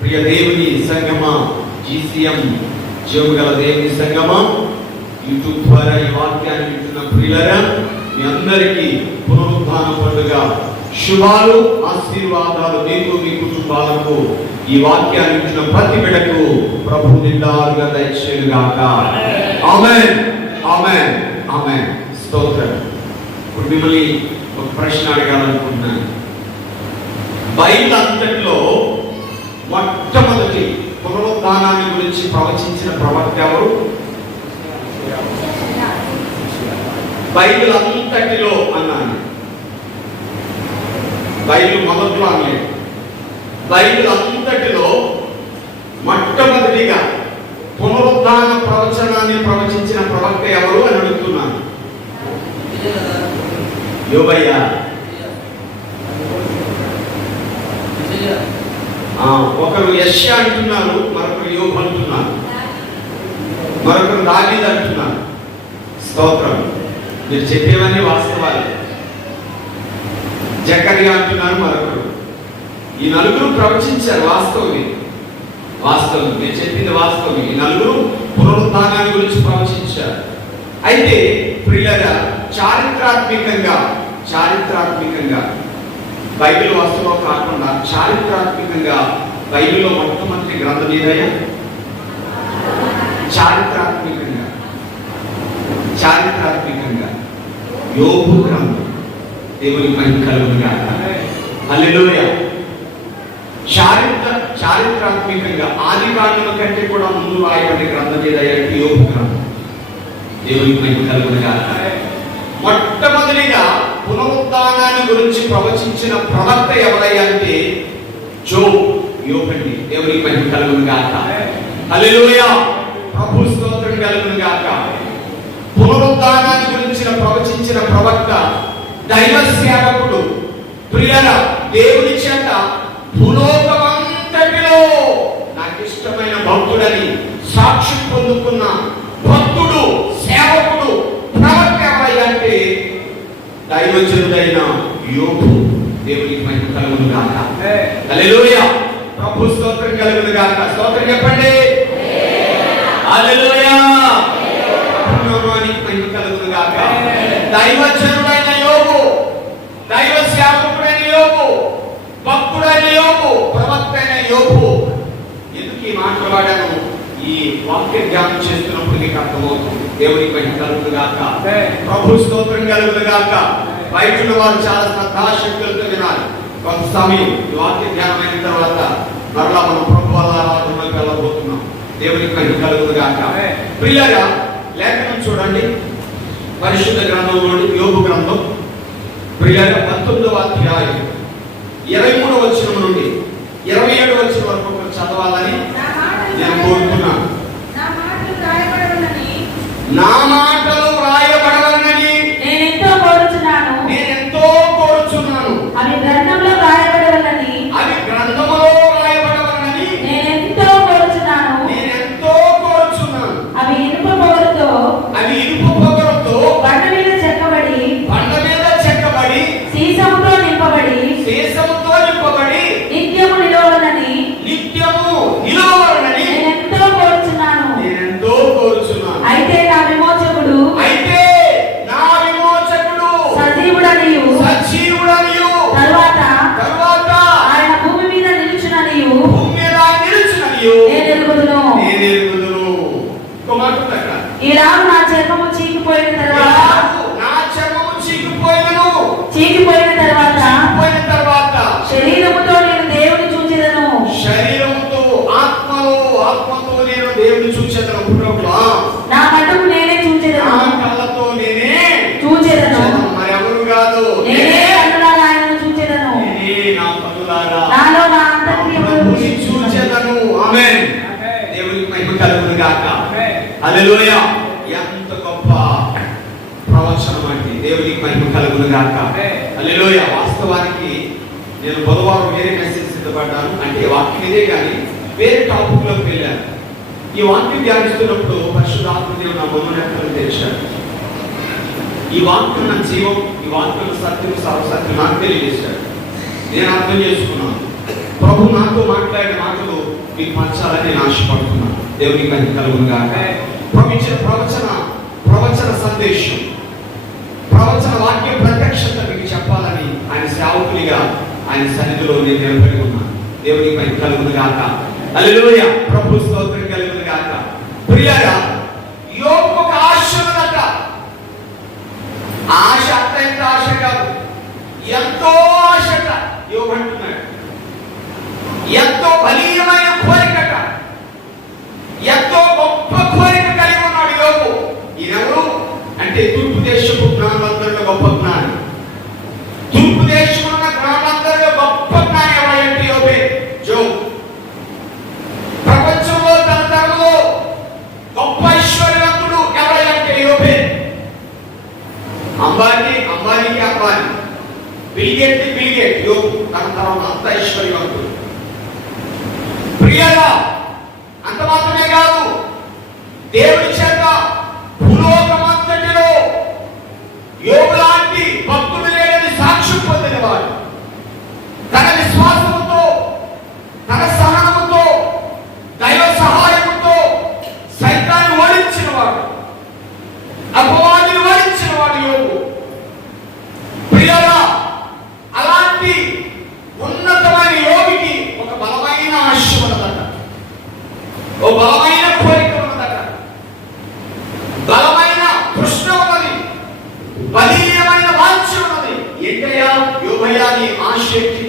ప్రియ దేవుని సంగమా, GCM జీవగల దేవుని సంగమా, యూట్యూబ్ ద్వారా ఈ వాక్యాన్ని వింటున్న ప్రియులరా, మీ అందరికీ పునరుద్ధాన పండుగ శుభాలు, ఆశీర్వాదాలు మీకు మీ కుటుంబాలకు ఈ వాక్యాన్ని వింటున్న ప్రతి బిడ్డకు ప్రభు నిండాలుగా దయచేయుగాక. ఆమేన్, ఆమేన్, ఆమేన్. స్తోత్రం. ఇప్పుడు మిమ్మల్ని ఒక ప్రశ్న అడగాలనుకుంటున్నాను. బైబిల్ అంతట్లో మొట్టమొదటి పునరుద్ధానాన్ని గురించి ప్రవచించిన ప్రవక్త ఎవరు? బైబిల్ అంతటిలో అన్నాను. బైబిల్ మొదట్లో అనలేదు. బైబిల్ అంతటిలో మొట్టమొదటిగా పునరుద్ధాన ప్రవచనాన్ని ప్రవచించిన ప్రవక్త ఎవరు అని అడుగుతున్నాను. యోబయ్య. ఒకరు యెషయా అంటున్నారు, మరొకరు యోబు అంటున్నారు, మరొకరు దావీదు అంటున్నారు. స్తోత్రం. మీరు చెప్పేవన్నీ వాస్తవాలు. జకర్యా అంటున్నారు మరొకరు. ఈ నలుగురు ప్రవచించారు. వాస్తవమే, వాస్తవం. మీరు చెప్పింది వాస్తవం. ఈ నలుగురు పునరుద్ధానాన్ని గురించి ప్రవచించారు. అయితే ప్రియులారా, చారిత్రాత్మకంగా బైబిల్ వాస్తవం కాకుండా చారిత్రాత్మకంగా బైబిల్లో మొట్టమొదటి గ్రంథం ఏదయ్యా? చారిత్రాత్మకంగా యోబు గ్రంథం. దేవుని మహిమ కలుగును గాక. హల్లెలూయా. చారిత్రాత్మకంగా ఆది కాండం కంటే కూడా ముందు రాయబడిన గ్రంథం ఏదయ్యా? యోబు గ్రంథం. దేవుని మహిమ కలుగును గాక. మొట్టమొదటిగా పునరుద్ధానాన్ని గురించి ప్రవచించిన ప్రవక్త ఎవరయ్యా అంటే యోబు. దేవుని మహిమ కలుగును గాక. హల్లెలూయా. ప్రభు స్తోత్రం కలుగును గాక. పునరుద్ధానాన్ని గురించి ప్రవచించిన ప్రవక్త, దైవ సేవకుడు, ప్రియుల దేవుని చేత భూలోకమంతటిలో నాకు ఇష్టమైన భక్తుడని సాక్ష్యం పొందుకున్న భక్తుడు, సేవకుడు, ప్రవక్త ఎవరయ్యా అంటే దైవజనుడైన యోబు. దేవునికి మహిమ కలుగును గాక. హల్లెలూయా. ప్రభు స్తోత్రం కలుగును గాక. స్తోత్రం చెప్పండి. హల్లెలూయా. ప్రభువునికి మహిమ కలుగును గాక. దైవజనుడైన యోబు, దైవ సేవకుడైన యోబు, భక్తుడైన యోబు, ప్రవక్త అయిన యోబు. ఎందుకు ఈ మాటలు వాడాను? ఈ వాక్య ధ్యానం చేస్తున్నప్పుడు మీకు అర్థమవుతుంది. దేవునికి మహిమ కలుగును గాక. ప్రభు స్తోత్రం కలుగును గాక. బయట వారు చాలా శ్రద్ధాశక్తులతో వినాలి. కొంత సమయం ఈ వాక్య ధ్యానం అయిన తర్వాత మరలా మనం ప్రభు వల్ల ఆరాధనలోకి వెళ్ళబోతున్నాం. దేవునికి మహిమ కలుగును గాక. ప్రియులారా, లేఖనం చూడండి. పరిశుద్ధ గ్రంథంలోని యోబు గ్రంథం ప్రియులారా 19వ అధ్యాయం 23వ వచనం నుండి 27వ వచనం వరకు చదవాలని నేను కోరుతున్నాను. నా మాటలు వ్రాయబడవలనని నేనెంతో కోరుచున్నాను. అవి గ్రంథంలో వ్రాయబడవలనని నేనెంతో కోరుచున్నాను. అవి ఇనుప పొగరుతో బండ మీద చెక్కబడి సీసముతో నింపబడి నిత్యము నిలవలనని నేనెంతో కోరుచున్నాను. అయితే నా విమోచకుడు సజీవుడనియు తరువాత ఆయన భూమి మీద నిలుచుననియు నేను ఎరుగుదును. ఈలాగు నా చర్మము చీకిపోయిన తర్వాత శరీరముతో నేను దేవుని చూచెదను. ఆత్మతో నేను దేవుని చూచెదను. నా మటుకు నేనే చూచెదను. మరెవరు కాదు, నేనే కన్నులారా ఆయనను చూచెదను. నాలో నా అంతర్క్రియమును చూచెదను. ఆమేన్. దేవునికి మహిమ కలుగును గాక. హల్లెలూయా. ఎంత గొప్ప ప్రవచనం అండి. దేవునికి మహిమ కలుగును గాక. హల్లెలూయా. వాస్తవానికి నేను బుధవారం వేరే మెసేజ్ సిద్ధపడ్డాను. అంటే వాక్యం ఇదే కానీ వేరే టాపిక్ లోకి వెళ్ళాను. ఈ వాక్యం ధ్యానిస్తున్నప్పుడు పరిశుద్ధాత్మ దేవుడు నా మనోనేత్రాలను తెరిచాడు. ఈ వాక్యం నా జీవం, ఈ వాక్యం సత్యం, సర్వసత్యం నాకు తెలియజేశాడు. నేను అర్థం చేసుకున్నాను. ప్రభు నాతో మాట్లాడిన మాటలు మీకు పంచాలని నేను ఆశపడుతున్నాను. దేవునికి మహిమ కలుగును గాక. ప్రవచన సందేశం, ప్రవచన వాక్య ప్రత్యక్షత మీకు చెప్పాలని ఆయన సేవకునిగా ఆయన సన్నిధిలో నేను నిలబడి ఉన్నాను. దేవునికి మహిమ కలుగును గాక. హల్లెలూయా. ప్రభు స్తోత్రం కలుగును గాక. ప్రియులారా, యోబుకు ఒక ఆశ ఉన్నదట. ఆశ అత్యంత ఆశ కాదు, ఎంతో ఆశట. యోబు అంటున్నాడు, ఎంతో బలీయమైన కోరికట, ఎంతో గొప్ప కోరిక కలిగి ఉన్నాడు యోబు. ఈయనెవరు అంటే తూర్పు దేశపు జ్ఞానులందరిలో గొప్ప జ్ఞాని. తూర్పు దేశంలో ఉన్న జ్ఞానులందరిలో గొప్ప జ్ఞాని ఎవరంటే యోబే. జోబు ప్రపంచంలో తన తరంలో గొప్ప ఐశ్వర్యవంతుడు ఎవరంటే యోబే. అంబానీకి అంబానీ, బిల్గేట్ యోబు తన తరం అంత ఐశ్వర్యవంతుడు. ప్రియులారా, అంత మాత్రమే కాదు, దేవుడి చేత భూలోకమంతటిలో యోబు లాంటి భక్తుడు లేని సాక్ష్యం పొందినవాడు. తన విశ్వాసముతో, తన సహనముతో, దైవ సహాయముతో సైతాన్ని ఓడించినవాడు, అపవాదిని ఓడించినవాడు యోబు. ప్రియులారా, అలాంటి ఉన్నతమైన యోగికి ఒక బలమైన ఆశ ఉన్నదట, ఓ బలమైన కోరిక ఉన్నదట, బలమైన తృష్ణ ఉన్నది, బలీయమైన వాంఛ ఉన్నది. ఏంటయ్యా యోబయ్యా నీ ఆశ ఏంటి?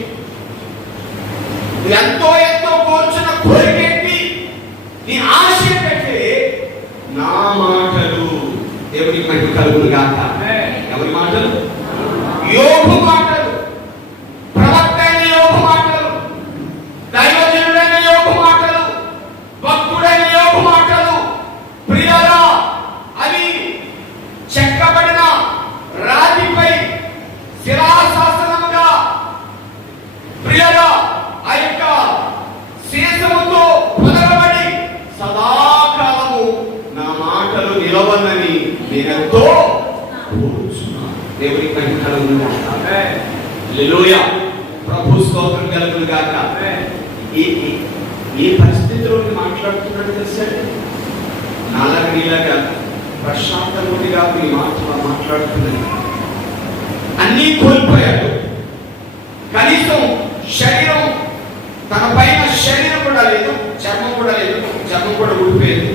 ఎంతో ఎంతో కోరుచున్న కోరిక ఏంటి? నీ ఆశ ఏంటంటే నా మాటలు. దేవునికి మహిమ కలుగును గాక. ఎవరి మాటలు? యోబు మాటలు, ప్రవక్త అయిన యోబు మాటలు, దైవజనుడైన యోబు మాటలు, భక్తుడైన యోబు మాటలు. ప్రియులారా, అవి చెక్కబడిన రాతిపై శిలాశాసనముగా, ప్రియులారా, ఆ యొక్క శీసముతో పొదలబడి సదాకాలము నా మాటలు నిలవనని నేనెంతో కోరుచున్నాను. దేవునికి మహిమ కలుగును గాక. హల్లెలూయా. ప్రభు స్తోత్రం కలుగును గాక. ఈ పరిస్థితిలో మాట్లాడుతున్నాడు తెలుసా? నాలాగా నీలాగా ప్రశాంతముగా ఈ మాట్లాడుతున్నాడు. అన్నీ కోల్పోయాడు. కనీసం శరీరం, తన పైన శరీరం కూడా లేదు, చర్మం కూడా లేదు, చర్మం కూడా ఊడిపోయింది.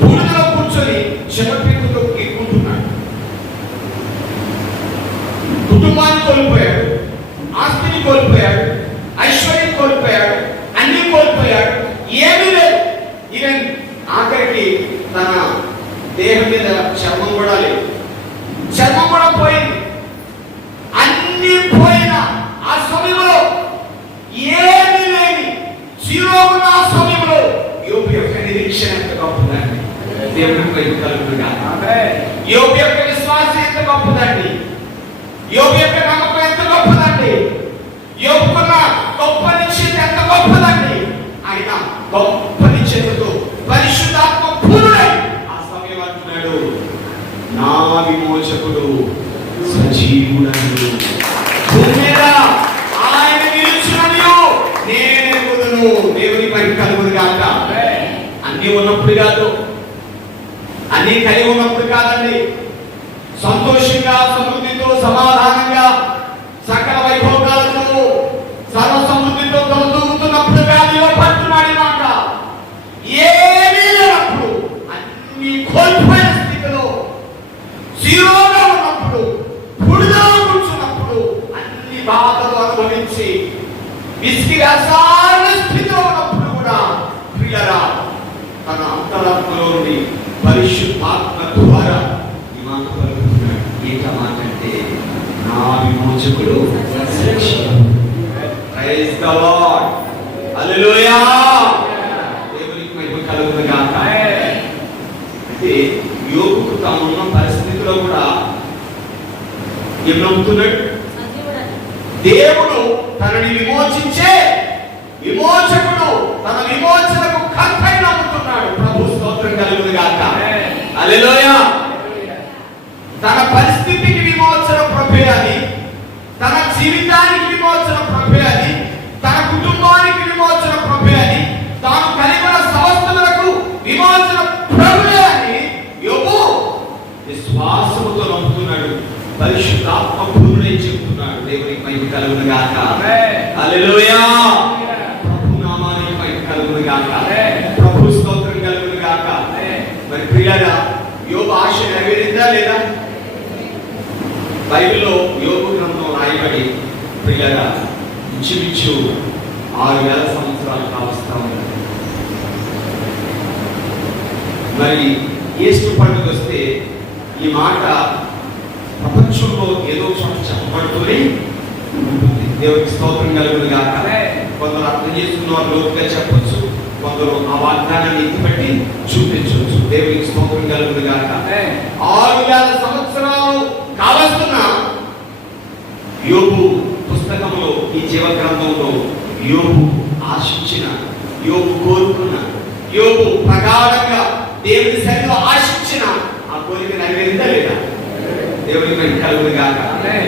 బూడిదలో కూర్చొని చెమపీకుతో గీక్కుంటున్నాడు. కుటుంబాన్ని కోల్పోయాడు, ఆస్తిని కోల్పోయాడు, ఐశ్వర్యం కోల్పోయాడు, అన్ని కోల్పోయాడు, ఏమీ లేదు. ఈవెన్ ఆఖరికి తన దేహం మీద చర్మం కూడా లేదు, చర్మం కూడా పోయింది. అన్ని పోయిన ఆ సమయంలో, ఏమీ లేని జీరో ఉన్న ఆ సమయంలో యోబు యొక్క నిరీక్షణ ఎంత గొప్పదండి. దేవునికి మహిమ కలుగును గాక. యోబు యొక్క విశ్వాసం ఎంత గొప్పదండి. యోబు యొక్క నమ్మకం ఎంత గొప్పదండి. యోబుకున్న గొప్ప నిశ్చయత ఎంత గొప్పదండి. ఆయన గొప్ప నిశ్చయతతో పరిశుద్ధాత్మ పూర్ణుడై ఆ సమయం అంటున్నాడు, నా విమోచకుడు సజీవుడను, భూమి మీద ఆయన నిలుచుననియు నేనెరుగుదును. దేవుని మహిమ కలుగును గాక. అన్ని ఉన్నప్పుడు కాదు, అన్ని కలిగి ఉన్నప్పుడు కాదండి. సంతోషంగా, సమృద్ధితో, సమాధానంగా, సకల వైభోగాలతో, సర్వ సమృద్ధితో తొలతూగుతున్నప్పుడు గాలిలో పట్టునాడి మాట, ఏమీ లేనప్పుడు, అన్ని కోల్పోయిన స్థితిలో, జీరోగా ఉన్నప్పుడు, బూడిదలో కూర్చున్నప్పుడు, అన్ని బాధలు అనుభవించి విసిగి వేసారిన స్థితిలో ఉన్నప్పుడు కూడా ప్రియులారా, తన అంతరాత్మలో నుండి పరిశుద్ధాత్మ ద్వారా ఈ మాట పలుకుతున్నాడు. ఏంట మాట అంటే, నా విమోచకుడు. Praise the Lord. హల్లెలూయా. దేవునికి మహిమ కలుగును గాక. అంటే యోబుకు తామున్న పరిస్థితిలో కూడా ఏం నమ్ముతున్నాడు? దేవుడు తనని విమోచించే విమోచకుడు, తన విమోచనకు కర్తై నమ్ముతున్నాడు. ప్రభు స్తోత్రం కలుగును గాక. హల్లెలూయా. తన పరిస్థితికి విమోచన ప్రభువే అని, తన జీవితానికి విమోచన ప్రభు అని, తన కుటుంబానికి విమోచన ప్రభు అని, తాను కలిగిన సమస్తములకు విమోచన ప్రభు అని యోబు విశ్వాసముతో నమ్ముతున్నాడు. పరిశుద్ధాత్మ పూర్ణుడై చెప్తున్నాడు. దేవునికి మహిమ కలుగును గాక. హల్లెలూయా. ప్రభు నామానికి మహిమ కలుగును గాక. ప్రభు స్తోత్రం కలుగును గాక. మరి ప్రియులారా, యోబు ఆశ నెరవేరిందా లేదా? బైబిల్లో యోబు గ్రంథం రాయబడి ప్రియులారా ఇంచుమించు 6000 సంవత్సరాలు కావస్తా ఉంది. మరి యేసు పండుగ వస్తే ఈ మాట ప్రపంచంలో ఏదో చోట చెప్పబడుతూనే ఉంటుంది. దేవుడికి స్తోత్రం కలుగును గాక. కొందరు అర్థం చేసుకున్న వారు లోతుగా చెప్పొచ్చు, కొందరు ఆ వాగ్దానాన్ని ఎత్తిపట్టి చూపించవచ్చు. దేవుడికి స్తోత్రం కలుగును గాక. 6000 సంవత్సరాలు కావస్తున్న యోబు పుస్తకంలో, ఈ జీవ గ్రంథంలో యోబు ఆశించిన, యోబు కోరుకున్న, యోబు ప్రగాఢంగా దేవుని సన్నిధిలో ఆశించిన ఆ కోరిక నెరవేరిందా లేదా? దేవునికి మహిమ కలుగును గాక.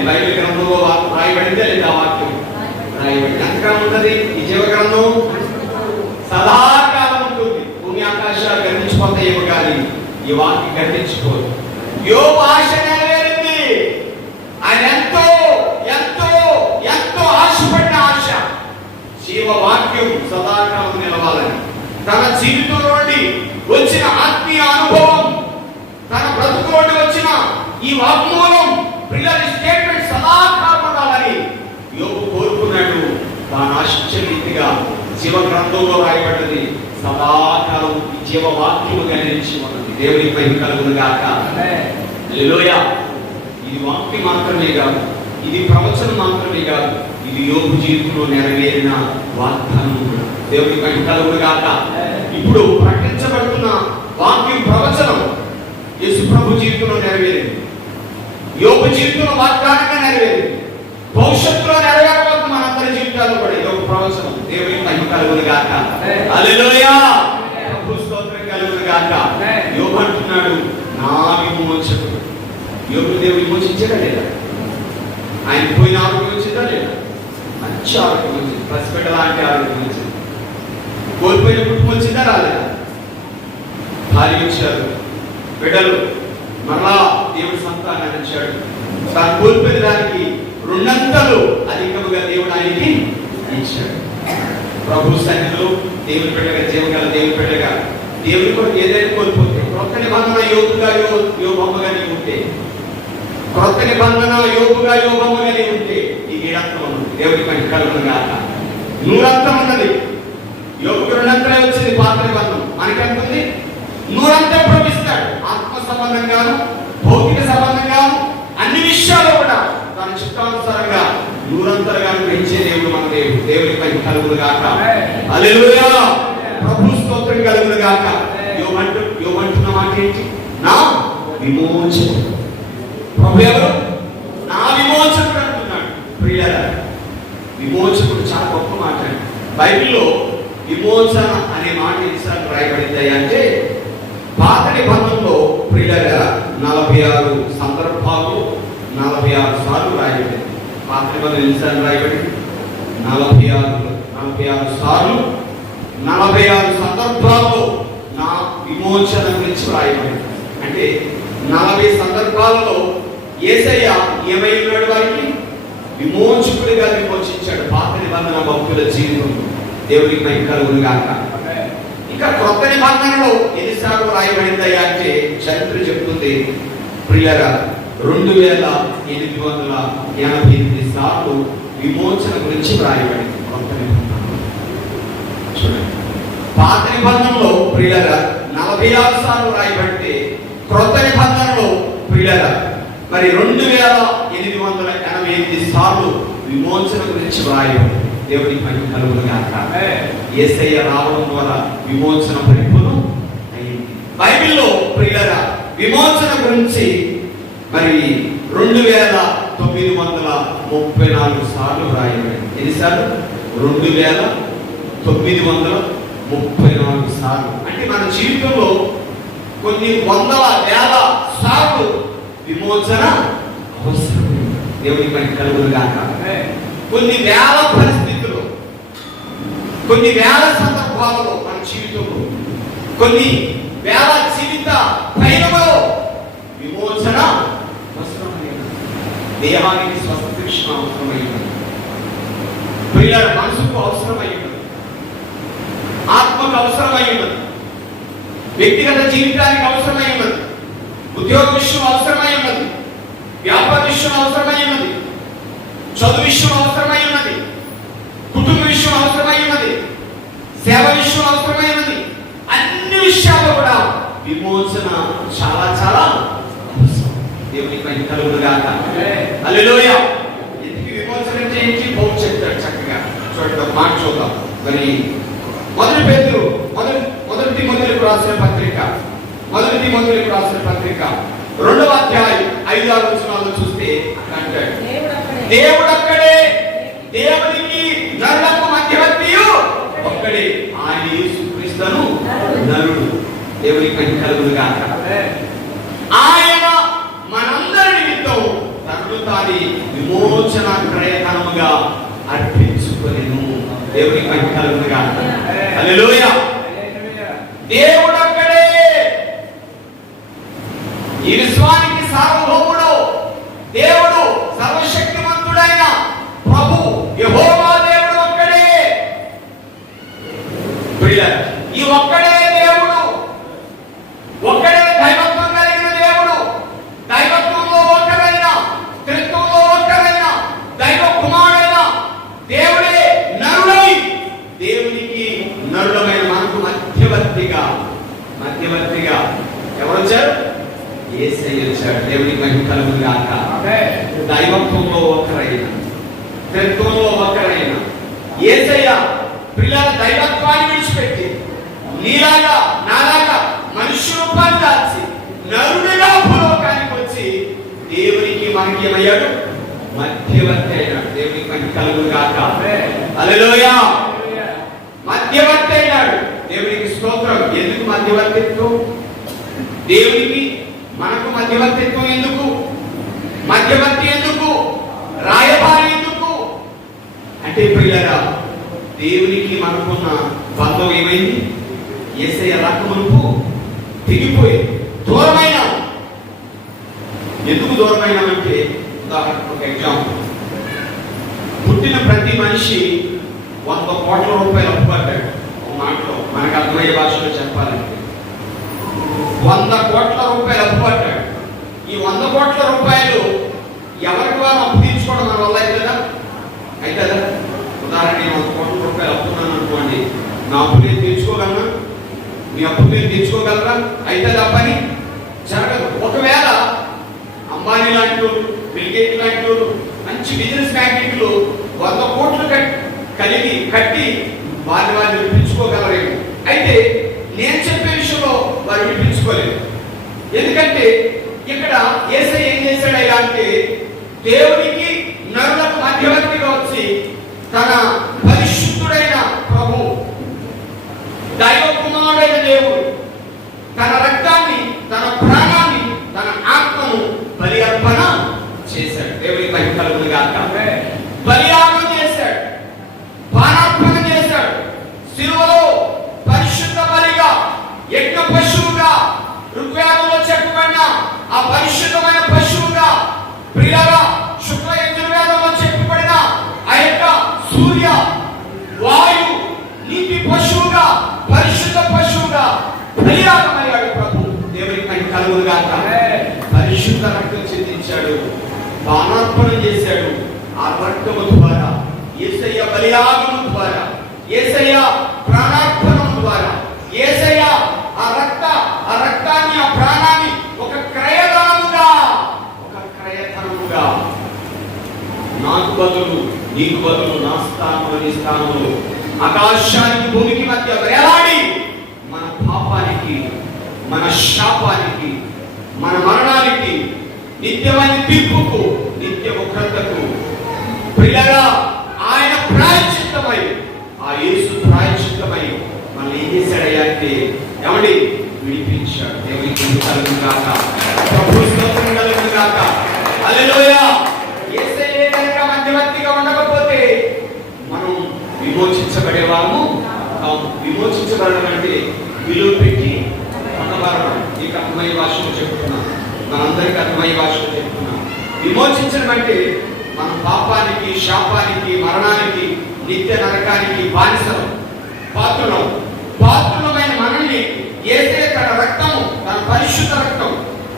బైబిల్ గ్రంథంలో రాయబడిందా లేదా? వాక్యం రాయబడింది. ఎంతకాలం ఉన్నది ఈ జీవ గ్రంథం? సదాకాలం ఉంటుంది. భూమి ఆకాశాలు గర్తించిపోతాయేమో కానీ ఈ వాక్యం గర్తించుకోదు. యోబు ఆశ నెరవేరింది. ఆయన ఎంతో ఎంతో ఎంతో ఆశపడిన ఆశ, జీవవాక్యం సదాకాలం నిలవాలని, తన జీవితంలో నుండి వచ్చిన ఆత్మీయ అనుభవం, తన బ్రతుకులోకి వచ్చిన ఈ వాగ్మూలం, ప్రియులారి స్టేట్మెంట్ సదాకాలం ఉండాలని యోబు కోరుకున్నాడు. తాను ఆశించిన రీతిగా జీవ గ్రంథంలో రాయబడ్డది. సదాకాలం ఈ జీవవాక్యము గణించి ఉన్నది. దేవునికి మహిమ కలుగును గాక. హల్లెలూయా. ఇది వాక్యం మాత్రమే కాదు, ఇది ప్రవచనం మాత్రమే కాదు, ఇది యోబు జీవితంలో నెరవేరిన వాగ్దానం కూడా. దేవునికి మహిమ కలుగును గాక. ఇప్పుడు ప్రకటించబడుతున్న వాక్యం ప్రవచనం యేసు ప్రభు జీవితంలో నెరవేరింది. యోబు జీవితంలో వాగ్దానంగా నెరవేరింది. భవిష్యత్తులో నెరవేరబోతున్న మనందరి జీవితాల్లో కూడా ఇది ఒక ప్రవచనం. దేవునికి మహిమ కలుగును గాక. హల్లెలూయా. ప్రభు స్తోత్రం కలుగును గాక. యోబు అంటున్నాడు, నా విమోచకుడు. యోబు దేవుడు విమోచించాడా లేదా? ఆయన పోయిన ఆరోగ్యం వచ్చిందా లేదా? మంచి ఆరోగ్యం వచ్చింది. పసిబిడ్డ లాంటి ఆరోగ్యం వచ్చింది. కోల్పోయిన కుటుంబం వచ్చిందా రాలేదా? భార్య ఇచ్చారు, బిడ్డలు, మరలా దేవుడి సంతానాన్ని ఇచ్చాడు. తాను కోల్పోయిన దానికి 2 అధికముగా దేవుడు ఆయనకి ఇచ్చాడు. ప్రభు సన్నిధిలో దేవుని బిడ్డగా, జీవగల దేవుని బిడ్డగా, దేవుని కొరకు ఏదైనా కోల్పోతే, క్రొత్త నిబంధన యోగుగా యోబమ్మగా నీవు ఉంటే, క్రొత్త నిబంధన యోగుగా యోబమ్మగా నీవు ఉంటే ఈ 7 ఉన్నది. దేవుడికి మహిమ కలుగును గాక. 100 ఉన్నది. యోగుకు 2 వచ్చింది పాత నిబంధన. మనకెంత ఉంది? 100 ప్రవేశిస్తాడు. ఆత్మ సంబంధంగాను, భౌతిక సంబంధంగాను, అన్ని విషయాలు కూడా తన చిత్తానుసారంగా 100 గ్రహించే దేవుడు మన దేవుడు. దేవునికి మహిమ కలుగును గాక. హల్లెలూయా. ప్రభు స్తోత్రం కలుగును గాక. యోబు అంటున్న మాట ఏంటి? నా విమోచకుడు. ప్రభు ఎవరు? నా విమోచకుడు అంటున్నాడు. ప్రియులారా, విమోచకుడు చాలా గొప్ప మాట. బైబిల్లో విమోచన అనే మాట ఎన్నిసార్లు రాయబడింది అంటే, పాత నిబంధనలో ప్రియులారా 46 సందర్భాలు 46 సార్లు రాయబడింది. పాత నిబంధన ఎన్నిసార్లు రాయబడింది? 46 సార్లు 46 సందర్భాల్లో నా విమోచన గురించి రాయబడింది. అంటే 40 సందర్భాలలో యేసయ్య ఏమై ఉన్నాడు? వారికి విమోచకుడిగా విమోచించాడు. పాత నిబంధన భక్తుల జీవితంలో. దేవునికి మహిమ కలుగును గాక. ఇంకా క్రొత్త నిబంధనలో ఎన్నిసార్లు రాయబడిందయ్యా అంటే చరిత్ర చెప్తుంది ప్రియులారా 2888 సార్లు విమోచన గురించి రాయబడింది క్రొత్త నిబంధన. చూడండి, పాత నిబంధనలో ప్రియులారా 46 సార్లు రాయబడితే, క్రొత్త నిబంధనలో ప్రియులారా మరి 2888 సార్లు విమోచన గురించి రాయబడింది. దేవునికి మహిమ కలుగును గాక. యేసయ్య రావడం ద్వారా విమోచన పరిపూర్ణం అయింది. బైబిల్లో ప్రియులారా విమోచన గురించి మరి 2934 సార్లు రాయబడింది. ఎన్నిసార్లు? 2934 సార్లు. అంటే మన జీవితంలో కొన్ని వందల వేల సార్లు విమోచన అవసరం. దేవుని పని కలుగును గాక. కొన్ని వేల పరిస్థితులు, కొన్ని వేల సందర్భాలలో మన జీవితంలో, కొన్ని వేల జీవిత పయనంలో విమోచన అవసరమైనది. దేహానికి స్వస్థశిక్షణ అవసరమైనది, పిల్లల మనసుకు అవసరమైనది, ఆత్మకు అవసరమైనది, వ్యక్తిగత జీవితానికి అవసరమైనది, ఉద్యోగ విషయం అవసరమైనది, వ్యాపార విషయం అవసరమైనది, చదువు విషయం అవసరమైనది, కుటుంబ విషయం అవసరమైనది, సేవ విషయం అవసరమైనది. అన్ని విషయాల్లో కూడా విమోచన చాలా చాలా అవసరం. దేవుని పని కలుగును గాక. హల్లెలూయా. ఎందుకు విమోచన అంటే ఏంటి? పౌలు చెప్తాడు చక్కగా. చూడండి ఒక మాట చూద్దాం. మరి మొదటి తిమోతిలకు రాసిన పత్రిక, మొదటి తిమోతిలకు రాసిన పత్రిక 2వ అధ్యాయం 5-6 వచనాలు చూస్తే అంటాడు, దేవుడొక్కడే, దేవునికి నరులకు మధ్యవర్తియు ఒక్కడే, ఆయన యేసుక్రీస్తును నరుడు. దేవుని పని కలుగును గాక. ఆయన మనందరి నిమిత్తం తనను తాను విమోచన క్రయధనముగా అర్పించుకొనెను. దేవుని పని కలుగును గాక. హల్లెలూయా. దేవుడొక్కడే, ఈ విశ్వానికి సార్వభౌముడు దేవుడు, సర్వశక్తిమంతుడైన ప్రభు యెహోవా దేవుడు ఒక్కడే. ప్రియులారా, ఈ ఒక్కడే దేవుడు, ఒక్కడే దైవత్వం కలిగిన దేవుడు. దైవత్వంలో ఒక్కరైన, త్రిత్వంలో ఒక్కరైన దైవ కుమారుడైన దేవుడే నరుడై దేవునికి నరుడమైన మనకు మధ్యవర్తిగా ఎవరు వచ్చారు? యేసయ్య వచ్చాడు. దేవునికి మహిమ కలుగును గాక. దైవత్వంలో ఒక్కరైన, త్రిత్వంలో ఒక్కరైన యేసయ్య పిల్లల దైవత్వాన్ని విడిచిపెట్టి నీలాగా నాలాగా మనుష్య రూపాన్ని దాల్చి నరుడిగా భూలోకానికి వచ్చి దేవునికి మనకి ఏమయ్యాడు? మధ్యవర్తి అయినాడు. దేవునికి మహిమ కలుగును గాక. హల్లెలూయా. మధ్యవర్తి అయినాడు. దేవునికి స్తోత్రం. ఎందుకు మధ్యవర్తిత్వం? దేవునికి మనకు మధ్యవర్తిత్వం ఎందుకు? మధ్యవర్తి ఎందుకు? రాయబారి ఎందుకు అంటే ప్రియులారా, దేవునికి మనకున్న బంధం ఏమైంది? యేసయ్య రక్తమునకు తెగిపోయింది. దూరమైన ఎందుకు దూరమైనామంటే, ఉదాహరణకు ఒక ఎగ్జాంపుల్, పుట్టిన ప్రతి మనిషి 100 కోట్ల రూపాయలు అప్పు పడ్డాడు. ఒక మాటలో మనకు అర్థమయ్యే భాషలో చెప్పాలంటే 100 కోట్ల రూపాయలు అప్పు పడ్డాడు. ఈ 100 కోట్ల రూపాయలు ఎవరికి వారు అప్పు తీర్చుకోవడం మన వల్ల అవుతుందా? అవుతుందా? ఉదాహరణ, నేను 100 కోట్ల రూపాయలు అప్పున్నాను అనుకోండి, నా అప్పు నేను తీర్చుకోగలనా? మీ అప్పు మీరు తీర్చుకోగలరా? అవుతుందా? పని జరగదు. ఒకవేళ అంబానీ లాంటి వాళ్ళు, బిల్ గేట్స్ లాంటి వాళ్ళు, మంచి బిజినెస్ మ్యాగ్నెట్లు 100 కోట్లు కట్టి వారిని విడిపించుకోగలరేమో. అయితే నేను చెప్పే విషయంలో వారు విడిపించుకోలేదు. ఎందుకంటే ఇక్కడ యేసయ్య ఏం చేశాడు అంటే, దేవునికి నరులకు మధ్యవర్తిగా వచ్చి తన పరిశుద్ధుడైన ప్రభు, దైవ కుమారుడైన దేవుడు తన రక్తాన్ని, తన ప్రాణాన్ని, తన ఆత్మను బలి అర్పణ చేశాడు. దేవునికి మహిమ కలుగును గాక. బలియాగం చేశాడు, పానార్పణ చేశాడు. సిలువలో పరిశుద్ధ బలిగా, యజ్ఞ పశువుగా, ఋగ్వేదంలో చెప్పబడిన ఆ పరిశుద్ధమైన పశువుగా, ప్రియులారా, శుక్ల యజుర్వేదంలో చెప్పబడిన ఆ యొక్క సూర్య, వాయు, నీటి పశువుగా, పరిశుద్ధ పశువుగా బలియాగమయ్యాడు ప్రభు. దేవునికి మహిమ కలుగును గాక. పరిశుద్ధ రక్తం చెందించాడు, పానార్పణ చేశాడు. ఆ రక్తము ద్వారా, యేసయ్య బలియాగము ద్వారా, యేసయ్య ప్రాణార్పణం ద్వారా, యేసయ్య ఆ రక్తాన్ని, ఆ ప్రాణాన్ని ఒక క్రయధనముగా నాకు బదులు, నీకు బదులు, నా స్థానంలో, నీ స్థానంలో ఆకాశానికి భూమికి మధ్య వేలాడి మన పాపానికి, మన శాపానికి, మన మరణానికి, నిత్యమైన తీర్పుకు, నిత్య ఉగ్రతకు ప్రియులారా ఆయన ప్రాయశ్చిత్తమై, ఆ యేసు ప్రాయశ్చిత్తమై మనల్ని ఏం చేశాడయ్యా అంటే, ఏమండి, విడిపించాడు. దేవునికి మహిమ కలుగును గాక. ప్రభువు స్తోత్రం కలుగును గాక. హల్లెలూయా. యేసయ్య విమోచించబడేవాము కాము. విమోచించబడడం అంటే విలువ పెట్టి కొనబడడం. నీకు అర్థమయ్యే భాషలో చెప్తున్నాను, మనందరికీ అర్థమయ్యే భాషలో చెప్తున్నాను. విమోచించడం అంటే మన పాపానికి, శాపానికి, మరణానికి, నిత్య నరకానికి బానిసలం, పాత్రులమైన మనల్ని యేసయ్య తన రక్తము, తన పరిశుద్ధ రక్తం,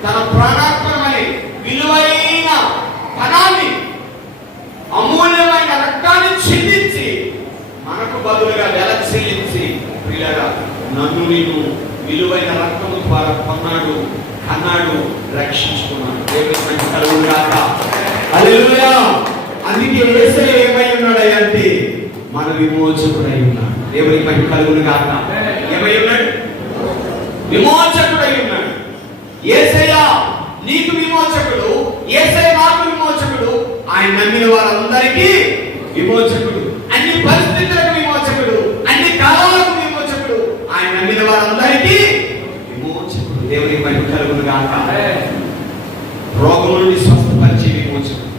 తన ప్రాణాత్మకమైన విలువైన ధనాన్ని, అమూల్యమైన రక్తాన్ని చెల్లించి మనకు బదులుగా వెల చెల్లించి పిల్లరా నన్ను నేను విలువైన రక్తము ద్వారా కొన్నాడు, అన్నాడు, రక్షించుకున్నాడు. దేవుని మంచి కలుగును గాక. హల్లెలూయా. అందుకే యేసయ్య ఏమై ఉన్నాడయ్యా అంటే మన విమోచకుడై ఉన్నాడు. దేవుని మంచి కలుగును గాక. ఏమై ఉన్నాడు? విమోచకుడై ఉన్నాడు. యేసయ్య నీకు విమోచకుడు, యేసయ్య నాకు విమోచకుడు. ఆయన నమ్మిన వారందరికీ విమోచకుడు, అన్ని పరిస్థితులకు విమోచకుడు, అన్ని కాలాలకు విమోచకుడు. ఆయన నమ్మిన వారందరికీ విమోచకుడు. దేవుని మంచి కలుగును గాక. రోగం నుండి స్వస్థపరిచే విమోచకుడు,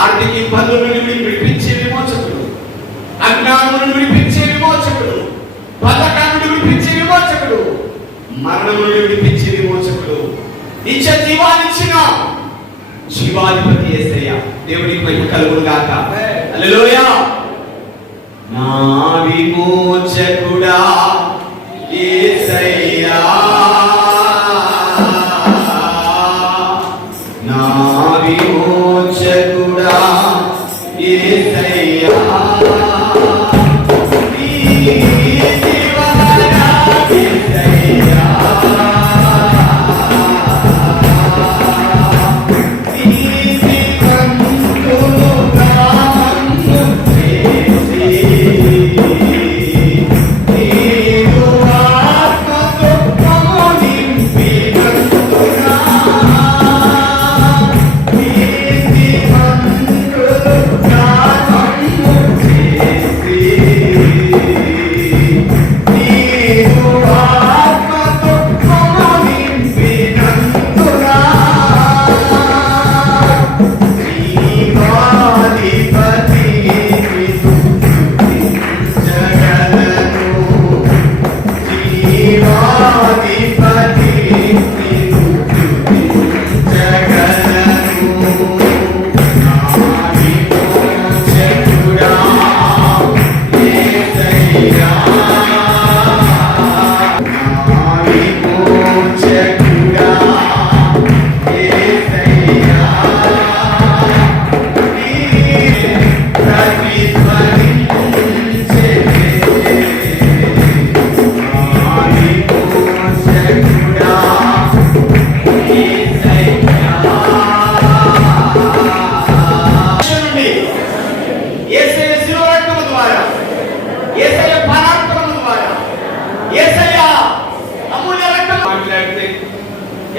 ఆర్థిక ఇబ్బందుల నుండి విడిపించే విమోచకుడు, అజ్ఞానం నుండి విడిపించే విమోచకుడు, బతకం నుండి విడిపించే విమోచకుడు, మరణం నుండి విడిపించే విమోచకుడు, నిత్య జీవాన్నిచ్చిన జీవాధిపతి యేసయ్య. దేవునికి మహిమ కలుగును గాక. హల్లెలూయా. నా విమోచకుడా యేసయ్యా, నా విమోచకుడా యేసయ్యా, నీ జీవనా యేసయ్యా,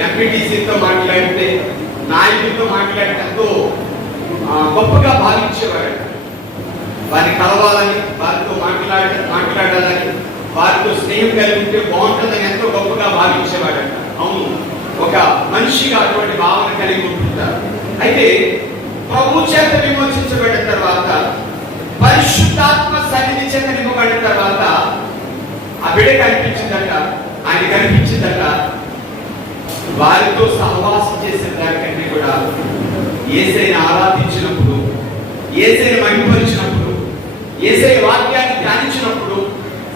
ఎంపీటీసీతో మాట్లాడితే, నాయకులతో మాట్లాడితే ఎంతో గొప్పగా భావించేవాడు. వారిని కలవాలని, వారితో మాట్లాడాలని, వారితో స్నేహం కలిగి ఉంటే బాగుంటుందని ఎంతో గొప్పగా భావించేవాడంట. అవును, ఒక మనిషిగా అటువంటి భావన కలిగి ఉంటుంటారు. అయితే ప్రభు చేత విమోచించబడిన తర్వాత, పరిశుద్ధాత్మ సన్నిధి చేత నింపబడిన తర్వాత ఆ బిడ్డ కనిపించిందట, ఆయన కనిపించిందట. వారితో సహవాసం చేసిన దానికంటే కూడా యేసయ్యని ఆరాధించినప్పుడు, యేసయ్యని మహిమపరిచినప్పుడు, యేసయ్య వాక్యాన్ని ధ్యానించినప్పుడు,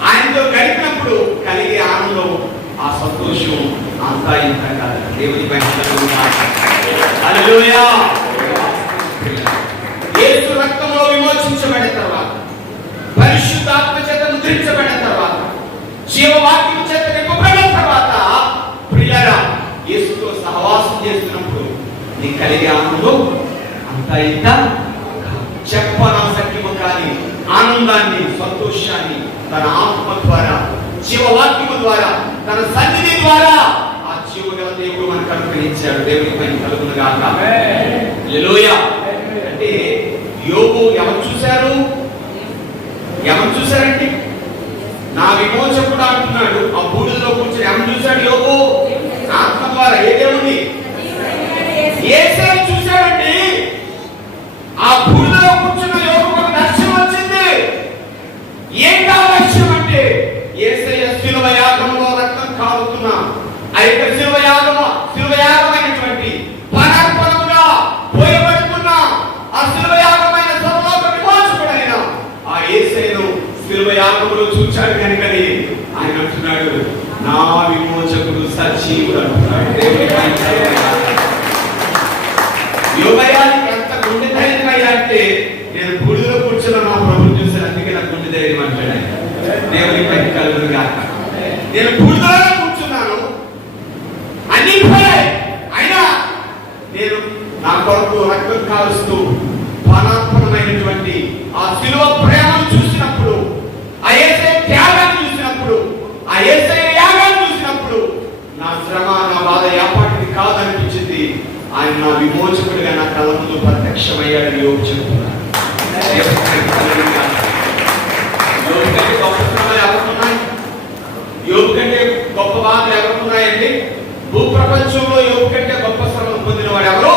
ఆయనతో గడిపినప్పుడు కలిగే ఆనందం, ఆ సంతోషం అంతా ఇంత కాదు. దేవుని హల్లెలూయా. యేసు రక్తంలో విమోచించబడిన తర్వాత, పరిశుద్ధాత్మ చేత ముద్రించబడిన తర్వాత, జీవవాక్యం చేత నింపబడిన తర్వాత, ప్రియులారా యేసుతో సహవాసం చేస్తున్నప్పుడు నీకు కలిగే ఆనందం అంతా ఇంత చెప్పనవసరము కాని ఆనందాన్ని, సంతోషాన్ని తన ఆత్మ ద్వారా, జీవవాక్యము ద్వారా, తన సన్నిధి ద్వారా ఆ జీవగల దేవుడు మనకు అనుగ్రహించాడు. దేవుని పైన కలుగును గాక. హల్లెలూయా. అంటే యోబు ఎవరు చూశారు? ఎవరు చూశారండి? నా విమోచకుడు అంటున్నాడు. ఆ బూడిదలో కూర్చొని ఎవరు చూశాడు? యోబు ఆత్మ ద్వారా. ఏ దేవుని? యేసయ్యని చూశాడండి. ఆ బూడిదలో కూర్చున్న యోబుకు దర్శనం వచ్చింది. యేసయ్య శిలువ యాగంలో రక్తం కారుతున్న ఆ యొక్క శిలువ యాగమైనటువంటి పరార్పణముగా పోయబడుతున్న ఆ శిలువ యాగమైన సర్వలోక విమోచకుడైన ఆ యేసయ్యను శిలువ యాగములో చూచాడు కనుకని ఆయన అంటున్నాడు, నా విమోచకుడు సజీవుడు అంటున్నాడు. యోగయానికి ఎంత గుండె ధైర్యం అయ్యా అంటే, నేను బూడిదలో కూర్చున్న నా ప్రభుని చూశాను, అందుకే నాకు గుండె ధైర్యం అంటాడు. దేవుని పైకి కలుగును గాక. నేను బూడిదలో కూర్చున్నాను, అన్ని పోయాయి, అయినా నేను నా కొరకు రక్తం కాలుస్తూ ప్రాణాత్మకమైనటువంటి ఆ శిలువ ప్రేమను చూసినప్పుడు, ఆ యేసయ్య త్యాగాన్ని చూసినప్పుడు, ఆ యేసయ్య యాగాన్ని చూసినప్పుడు నా శ్రమ, నా బాధ యాపాటికి కాదనిపించింది. ఆయన నా విమోచకుడిగా నా కళ్ళ ముందు ప్రత్యక్షమయ్యాడని యోబు చెప్తున్నాడు. యోబు కంటే గొప్ప శ్రమలు ఎవరున్నాయి? యోబు కంటే గొప్ప బాధలు ఎవరున్నాయండి? భూప్రపంచంలో యోబు కంటే గొప్ప శ్రమలు పొందిన వాడు ఎవరు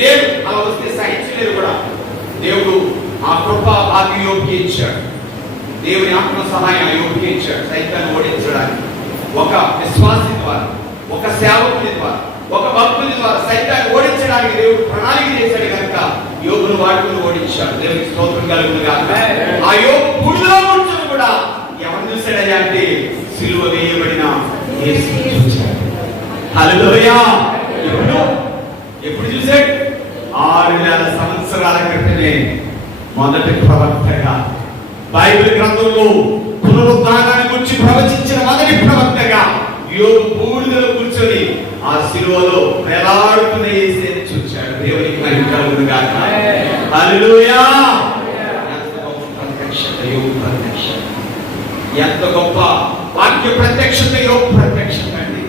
లేరు. అలా వస్తే సైన్స్ లేదు కూడా. దేవుడు ఆ కృప భాగ్యం యోబుకి ఇచ్చాడు. దేవుని ఆత్మ సహాయం యోబుకి ఇచ్చాడు సైతాన్ని ఓడించడానికి. ఒక విశ్వాసి ద్వారా, ఒక సేవకుని ద్వారా, ఒక భక్తుని ద్వారా సైతాన్ని ఓడించడానికి దేవుడు ప్రణాళిక చేశాడు కనుక యోబును వాడుకుని ఓడించాడు. దేవునికి స్తోత్రం కలుగును గాక. ఆ యోబు బూడిదలో కూర్చొని కూడా ఎవరిని చూశాడయ్యా అంటే, సిలువ వేయబడిన యేసుని చూశాడు. హల్లెలూయా. ఎప్పుడు చూశాడు? 6000 సంవత్సరాల క్రితమే మొదటి ప్రవక్తగా, బైబిల్ గ్రంథంలో పునరుద్ధానాన్ని గురించి ప్రవచించిన మొదటి ప్రవక్తగా యోబు బూడిదలో కూర్చొని ఆ సిలువలో వేలాడుతున్న యేసుని చూశాడు. దేవునికి మహిమ కలుగును గాక. హల్లెలూయా. ఎంత గొప్ప ప్రత్యక్షత యోబు ప్రత్యక్షత, ఎంత గొప్ప వాక్య ప్రత్యక్షత యోబు ప్రత్యక్షత అండి.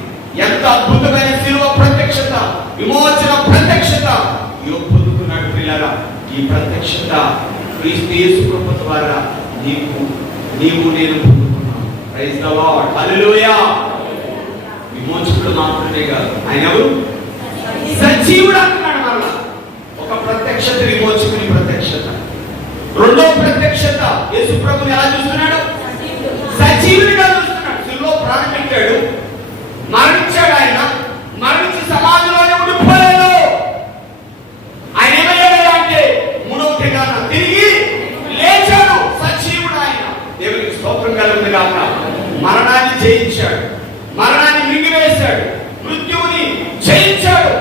ఎంత అద్భుతమైన సిలువ ప్రత్యక్షత, విమోచన ప్రత్యక్షత యోబు పొందుకున్నాడు. పిల్లరా, ఈ ప్రత్యక్షత క్రీస్తు యేసు కృప ద్వారా నీవు నేను పొందుకున్నాం. Praise the Lord. హల్లెలూయా. విమోచకుడు మాత్రమే కాదు, ఆయన ఎవరు? సజీవుడు అంటున్నాడు. మరలా ఒక ప్రత్యక్షత విమోచకుని ప్రత్యక్షత. రెండో ప్రత్యక్షత యేసు ప్రభుని ఎలా చూస్తున్నాడు? సజీవుడిగా చూస్తున్నాడు. సిలువలో ప్రాణం పెట్టాడు, మరణించాడు. ఆయన మరణించి సమాధిలోనే ఉండిపోలేదు. ఆయన ఏమయ్యాడు అంటే, మూడవ దినాన తిరిగి లేచాడు. సజీవుడు ఆయన. దేవునికి స్తోత్రం కలుగును గాక. మరణాన్ని జయించాడు, మరణాన్ని మింగివేశాడు, మృత్యువుని జయించాడు.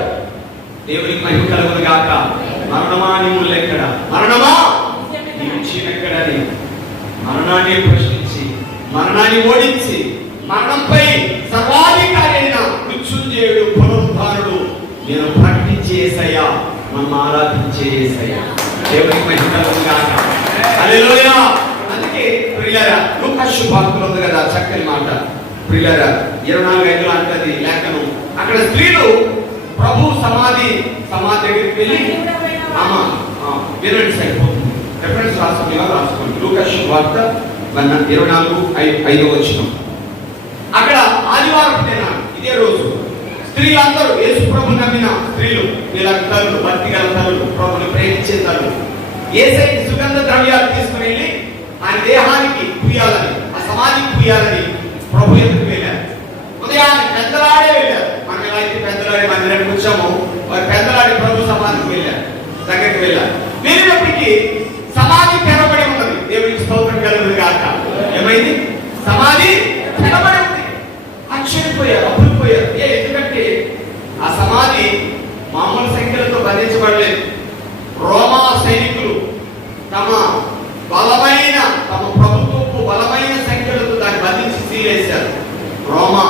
దేవునికి మహిమ కలుగును గాక. మరణమా నీ ముల్లెక్కడ, మరణమా నీ విజయమెక్కడని మరణాన్ని ప్రశ్నించి, మరణాన్ని ఓడించి, మరణంపై సర్వాధికారి అయిన మృత్యుంజయుడు, పునరుద్ధారుడు నేను ప్రకటించే యేసయ్య, నన్ను ఆరాధించే యేసయ్య. దేవునికి మహిమ కలుగును గాక. హల్లెలూయా. అందుకే ప్రియులారా, లూకా శుభవార్తలో ఉంది కదా చక్కని మాట. ప్రియులారా, 24:5 అంటది లేఖనం. అక్కడ స్త్రీలు ప్రభు సమాధి దగ్గరికి వెళ్ళి వినండి, సరిపోతుంది. రెఫరెన్స్ రాసుకోండి. లూకా శుభవార్త 24:5 అక్కడ ఆదివారం దినాన ఇదే రోజు స్త్రీలందరూ, యేసు ప్రభు నమ్మిన స్త్రీలు, వీళ్ళ తల్లులు, భక్తి గల తల్లులు, ప్రభుని ప్రేమించే తల్లులు, యేసయ్యకి సుగంధ ద్రవ్యాలు తీసుకువెళ్ళి ఆయన దేహానికి పూయాలని, ఆ సమాధికి పూయాలని ప్రభు ఎదురు వెళ్ళారు. ఉదయాన్నే పెద్దలాడే వెళ్ళారు. మనం ఎలా అయితే పెద్దలాడి మందిరానికి వచ్చామో, వారు పెద్దలాడి ప్రభు సమాధికి వెళ్ళారు, దగ్గరికి వెళ్ళారు. వెళ్ళినప్పటికీ సమాధి తెరబడి ఉన్నది. దేవునికి స్తోత్రం కలుగును గాక. ఏమైంది? సమాధి తెరబడి ఉంది. ఆశ్చర్యపోయారు, అప్పుడుపోయారు. ఎందుకంటే ఆ సమాధి మామూలు సంఖ్యలతో బంధించబడలేదు. రోమా సైనికులు తమ ప్రభుత్వపు బలమైన సంఖ్యలతో దాన్ని బంధించి సీలేశారు. రోమా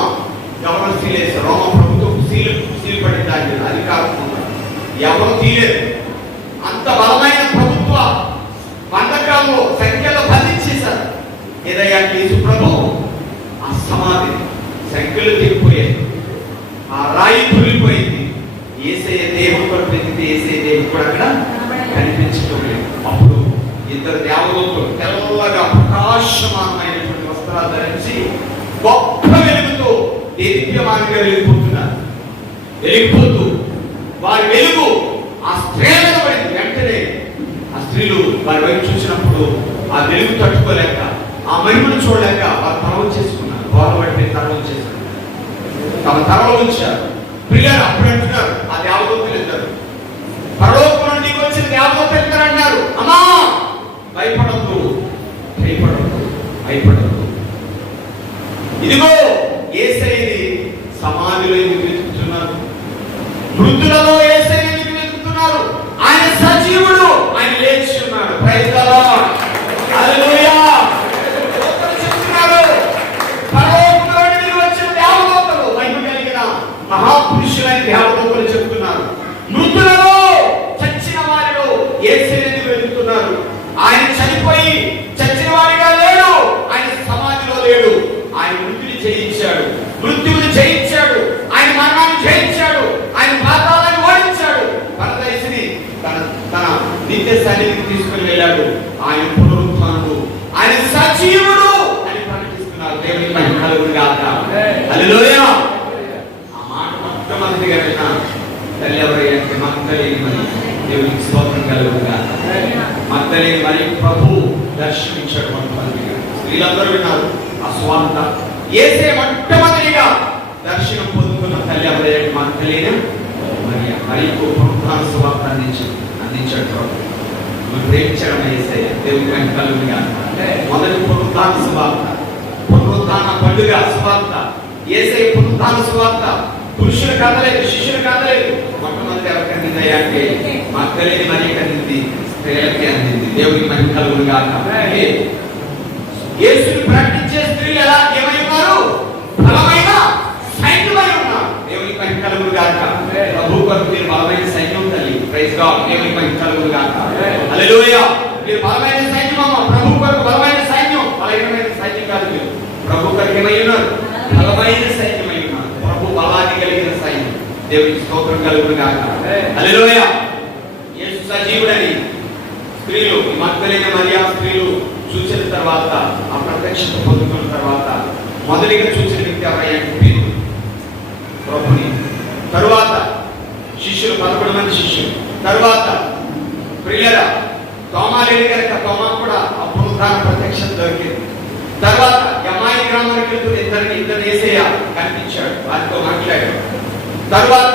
గవర్నర్ సీలేశారు. రోమా ప్రభుత్వపు సీలు పడి దాన్ని అధికారం ఎవరు తీయలేదు. అంత బలమైన ప్రభుత్వ బంధకాల్లో సంఖ్యలో బంధించేశారు. ఏదయ్యా యేసు ప్రభు ఆ సమాధి సంఖ్యలు తెగిపోయాయి, ఆ రాయి తొలిపోయింది. యేసయ్య దేహంతో వెతికితే యేసయ్య దేహం కూడా అక్కడ కనిపించడం లేదు. అప్పుడు ఇద్దరు దేవదూతలు తెల్లగా ప్రకాశమానమైనటువంటి వస్త్రాలు ధరించి గొప్ప వెలుగుతో దేదీప్యమానంగా వెలిగిపోతూ వారి వెలుగు ఆ స్త్రీల మీద పడింది. వెంటనే ఆ స్త్రీలు వారి వైపు చూసినప్పుడు ఆ వెలుగు తట్టుకోలేక ఆ మహిమను చూడలేక వారు తల చేసుకున్నారు, గోడబట్టి తల చేసుకున్నారు, తమ తలలో ఉంచారు. పిల్లలు అప్పుడు అంటున్నారు, ఆ దేవదూతలు ఇద్దరు పరలోకం నుండి వచ్చిన దేవదూతలు ఇద్దరు అన్నారు, అమ్మా భయపడద్దు, భయపడద్దు, భయపడద్దు. ఇదిగో యేసయ్యని సమాధిలో ఎందుకు వెతుకుతున్నారు? మృతులలో యేసయ్యని ఎందుకు వెతుకుతున్నారు? ఆయన సజీవుడు, ఆయన లేచి ఉన్నాడు. ప్రైజ్ ది లార్డ్, హల్లెలూయా. చెప్తున్నారు పరలోకం నుండి వచ్చిన దేవదూతలు, మహిమ కలిగిన మహాపురుషులైన దేవదూతలు చెప్తున్నారు, మృతులలో చచ్చిన వారిలో యేసయ్యని వెతుకుతున్నారు. ఆయన చనిపోయి చచ్చిన వారిగా లేడు, ఆయన సమాధిలో లేడు. ఆయన మృత్యుని జయించాడు, మృత్యువుని జయించాడు, ఆయన మరణాన్ని జయించాడు, ఆయన పాతాళాన్ని ఓడించాడు, పరదేశిని తన నిత్య సన్నిధికి తీసుకుని వెళ్ళాడు. ఆయన పునరుత్థానుడు, ఆయన సజీవుడు అని ప్రకటిస్తున్నారు. దేవునికి మహిమ కలుగును గాక, హల్లెలూయా. ఆ మాట మొట్టమొదటిగా విన్న తల్లి ఎవరైతే మగ్దలేని మరి, దేవునికి స్తోత్రం కలుగును గాక. మగ్దలేని మరి ప్రభు దర్శించాడు మొట్టమొదటిగా. స్త్రీలందరూ విన్నారు ఆ స్వార్థ. యేసే మొట్టమొదటిగా దర్శనం పొందుకున్న తల్లి ఎవరైతే మగ్దలేని మరియ. మరియకు పునరుత్థాన సువార్త అందించాడు ప్రభు. ప్రేమించడం యేసయ్య. దేవునికి మహిమ కలుగును గాక. మొదటి పునరుత్థాన సువార్త, పునరుత్థాన పండుగ సువార్త, యేసయ్య పునరుత్థాన సువార్త పురుషులు కాదలేదు, శిష్యులు కాదలేదు. మొట్టమొదటి ఎవరికి అందింది అంటే మగ్దలేని మరియకి అందింది, స్త్రీలకి అందింది. దేవునికి మహిమ కలుగును గాక. యేసుని ప్రకటించే స్త్రీలు ఎలా ఏమై ఉన్నారు? బలమైన సైన్యమై ఉన్నారు. దేవునికి మహిమ కలుగును గాక. ప్రభు కొరకు మీరు బలమైన సైన్యం తల్లి. Praise God. దేవునికి మహిమ కలుగును గాక, హల్లెలూయా. మీరు బలమైన సైన్యం అమ్మ. ప్రభు కొరకు బలమైన సైన్యం, బలహీనమైన సైన్యం కాదు. మీరు ప్రభు కొరకు ఏమై ఉన్నారు? బలమైన సైన్యమై ఉన్నారు. ప్రభు బలాన్ని కలిగిన సైన్యం. దేవునికి స్తోత్రం కలుగును గాక, హల్లెలూయా. యేసు సజీవుడని స్త్రీలు, మగ్దలేని మరియ స్త్రీలు చూసిన తర్వాత, ఆ ప్రత్యక్షత పొందుకున్న తర్వాత మొదటిగా చూసిన వ్యక్తి ఎవరైనా పేరు ప్రభుని. తరువాత శిష్యులు 11 మంది శిష్యులు. తరువాత ప్రియుల తోమా లేని కనుక తోమా కూడా ఆ పునరుత్థాన ప్రత్యక్షత దొరికింది. తర్వాత యమాయి గ్రామానికి వెళ్తున్న ఇద్దరు యేసయ్య కనిపించాడు, వారితో మాట్లాడాడు. తరువాత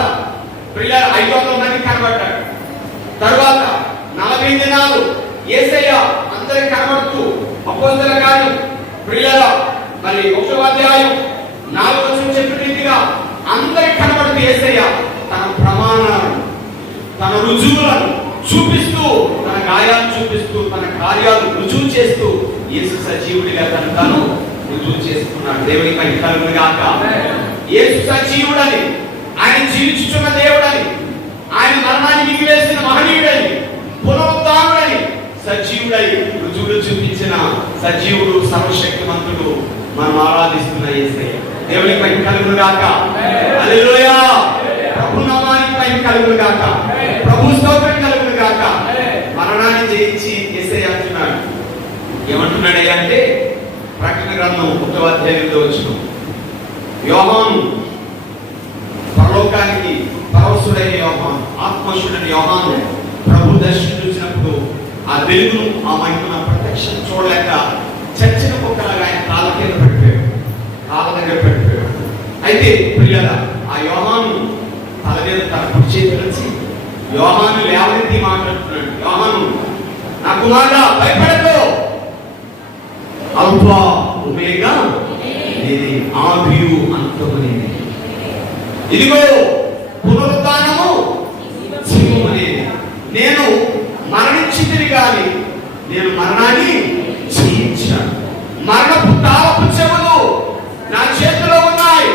ప్రియుల 500 మంది కనబడ్డాడు. తరువాత 40 దినాలు యేసయ్య అందరికి కనబడుతూ అపోస్తల కార్యం ప్రియుల మరి 1వ అధ్యాయం 4వ వచనం చెప్పిన రీతిగా అందరికి కనబడుతూ యేసయ్య తన ప్రమాణాలను, తన రుజువులను చూపిస్తూ, తన గాయాలను చూపిస్తూ, తన కార్యాలు రుజువు చేస్తూ యేసు సజీవుడిగా తను రుజువు చేసుకున్నాడు. దేవునికి మహిమ కలుగును గాక. యేసు సజీవుడని, ఆయన జీవించుచున్న దేవుడని, ఆయన మరణాన్ని మింగివేసిన మహనీయుడని, పునరుత్థానుడని, సజీవుడై రుజువులు చూపించిన సజీవుడు, సర్వశక్తిమంతుడు, మనం ఆరాధిస్తున్న యేసయ్య. దేవునికి మహిమ కలుగును గాక, హల్లెలూయా. ప్రభు నామానికి మహిమ కలుగును గాక, ప్రభు స్తోత్రం కలుగును గాక. మరణాన్ని జయించి యేసయ్య అంటున్నాడు. ఏమంటున్నాడు అంటే ప్రకటన గ్రంథం 1వ అధ్యాయంలో వచ్చిన యోహాను, పరలోకానికి పరవశుడైన యోహాను, ఆత్మశుడైన యోహాను ప్రభు దర్శనం చూసినప్పుడు ఆ వెలుగును, ఆ మహిమను ప్రత్యక్షం చూడలేక చచ్చిన కుక్కలాగా ఆయన కాళ్ళ కింద పెట్టిపోయాడు, కాళ్ళ దగ్గర పెట్టిపోయాడు. అయితే ప్రియుల ఆ యోహాను తల మీద తన కుడి చేతి కలిసి యోహాను లేవనెత్తి మాట్లాడుతున్నాడు. యోహాను, నా కుమారుడా భయపడకు, అల్ఫా ఒమేగా నేనే, ఆదియు అంతము నేనే. ఇదిగో పునరుత్థానము జీవము నేనే. నేను మరణించితిని గాని నేను మరణాన్ని జయించాను. మరణపు తాళపు చెవులు నా చేతిలో ఉన్నాయి,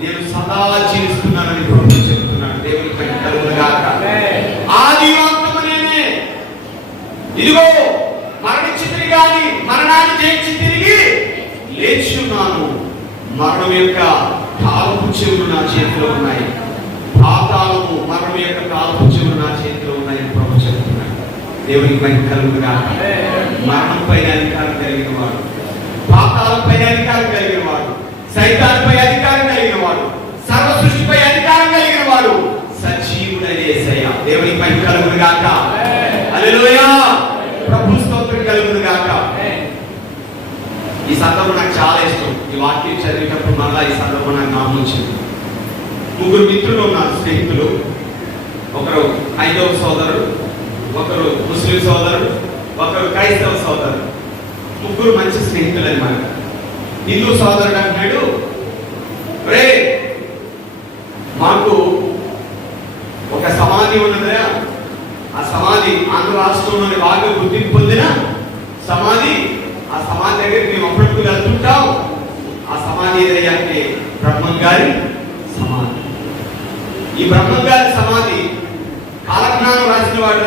నేను సదా జీవిస్తున్నానని ప్రభు చెప్తున్నాడు. దేవునికి మహిమ కలుగును గాక. ఆది అంతము నేనే. ఇదిగో మరణించితిని గాని మరణాన్ని జయించి తిరిగి లేచి ఉన్నాను. మరణం యొక్క తాళపు చెవులు నా చేతిలో ఉన్నాయి, పాతాళము మరణం యొక్క తాళపు చెవులు నా చేతిలో ఉన్నాయని ప్రభు చెప్తున్నాడు. దేవునికి మహిమ కలుగును గాక. మరణం పైన అధికారం కలిగిన వాడు, పాతాళం పైన అధికారం కలిగిన వాడు, సైతాన్పై అధికారం కలిగిన వాడు, సర్వ సృష్టిపై అధికారం కలిగిన వాడు సజీవుడైన యేసయ్య. దేవునికి మహిమ కలుగును గాక, హల్లెలూయా. ప్రభు స్తోత్రం కలుగును గాక. ఈ సందర్భం నాకు చాలా ఇష్టం. ఈ వాక్యం చదివేటప్పుడు మళ్ళా ఈ సందర్భం నాకు జ్ఞాపకం వచ్చింది. ముగ్గురు మిత్రులు ఉన్నారు, స్నేహితులు. ఒకరు హైందవ సోదరుడు, ఒకరు ముస్లిం సోదరుడు, ఒకరు క్రైస్తవ సోదరుడు. ముగ్గురు మంచి స్నేహితులు అన్నమాట. హిందూ సోదరుడు అంటున్నాడు, రే మాకు ఒక సమాధి ఉన్నదా, ఆ సమాధి ఆంధ్ర రాష్ట్రంలోని బాగా గుర్తింపు పొందిన సమాధి, ఆ సమాధి దగ్గరికి మేము అప్పుడప్పుడు వెళ్తుంటాం. ఆ సమాధి ఏదయ్యా అంటే బ్రహ్మం గారి సమాధి. ఈ బ్రహ్మం గారి సమాధి కాలజ్ఞానం రాసిన వాడు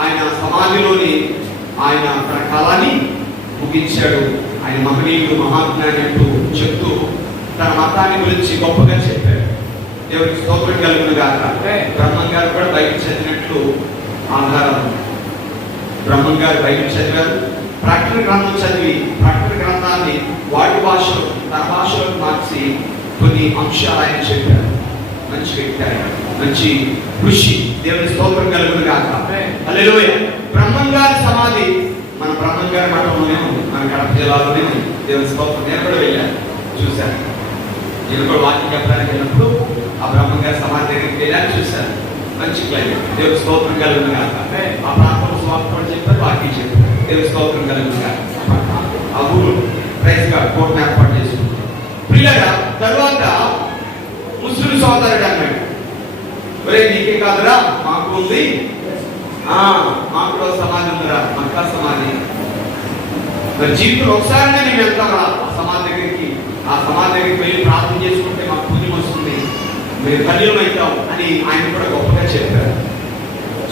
ఆయన సమాధిలోని ఆయన తన కాలాన్ని ముగించాడు. ఆయన మహనీయుడు, మహాజ్ఞాని అంటూ చెప్తూ తన మతాన్ని గురించి గొప్పగా చెప్పాడు. దేవుడికి స్తోత్రం కలుగును గాక. బ్రహ్మం గారు కూడా బైబిల్ చదివినట్లు ఆధారం. బ్రహ్మం గారు బైబిల్ చదివారు. ప్రకటన గ్రంథం చదివి ప్రకటన గ్రంథాన్ని వాడి భాషలో తన భాషలోకి మార్చి కొన్ని అంశాలు ఆయన చెప్పారు. మంచి వ్యక్తి ఆయన, మంచి కృషి. దేవుని స్తోత్రం కలుగును గాక. హల్లెలూయా. బ్రహ్మం గారి సమాధి మన బ్రహ్మం గారి మఠంలోనే ఉంది, మన కడప జిల్లాలోనే ఉంది. దేవుని స్తోత్రం. నేను కూడా వెళ్ళాను, చూశాను. నేను కూడా వాక్యం చెప్పడానికి వెళ్ళినప్పుడు ఆ బ్రహ్మం గారి సమాధి దగ్గరికి వెళ్ళాను, చూశాను. మంచి క్లైమేట్. దేవుని స్తోత్రం కలుగును గాక. ఆ ప్రాంతంలో స్వార్థం చెప్పారు, వాక్యం చెప్పారు. దేవుని స్తోత్రం కలుగును గాక. ఆ ఊరు ప్రైజ్ గా కోర్టును ఏర్పాటు చేసుకుంటారు. పిల్లగా తర్వాత ముస్లిం సోదరుడు అన్నాడు, ఒరే నీకే కాదురా మాకు ఉంది, మాకు కూడా సమాధి ఉందిరా, మక్కా సమాధి. మరి జీవితంలో ఒకసారి నేను వెళ్తారా ఆ సమాధి దగ్గరికి, ఆ సమాధి దగ్గరికి వెళ్ళి ప్రార్థన చేసుకుంటే మాకు పుణ్యం వస్తుంది, మీరు కళ్యాణం అవుతాం అని ఆయన కూడా గొప్పగా చెప్పారు.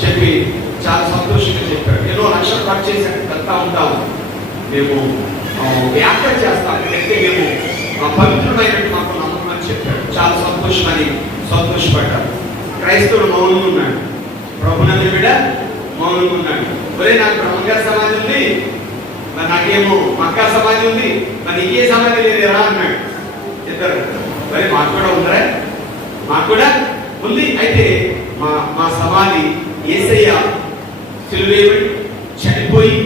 చెప్పి చాలా సంతోషంగా చెప్పారు. ఎన్నో లక్షలు ఖర్చు చేసి వెళ్తా ఉంటాం, మేము వ్యాఖ్య చేస్తాం, అయితే మేము పవిత్రమైనట్టు మాకు నమ్మకం అని చెప్పాడు. చాలా సంతోషమని సంతోషపడ్డాడు. క్రైస్తవుడు మౌనంగా ఉన్నాడు, ప్రభునందు బిడ్డ మౌనంగా ఉన్నాడు. ఒరే నాకు బ్రహ్మంగారి సమాధి ఉంది, మరి నాకేమో మక్కా సమాధి ఉంది, మరి ఏ సమాధి లేదేరా అన్నాడు. ఇద్దరు మరి మాకు కూడా ఉందరా, మాకు కూడా ఉంది. అయితే మా సమాధి యేసయ్య సిలువేయబడి చనిపోయి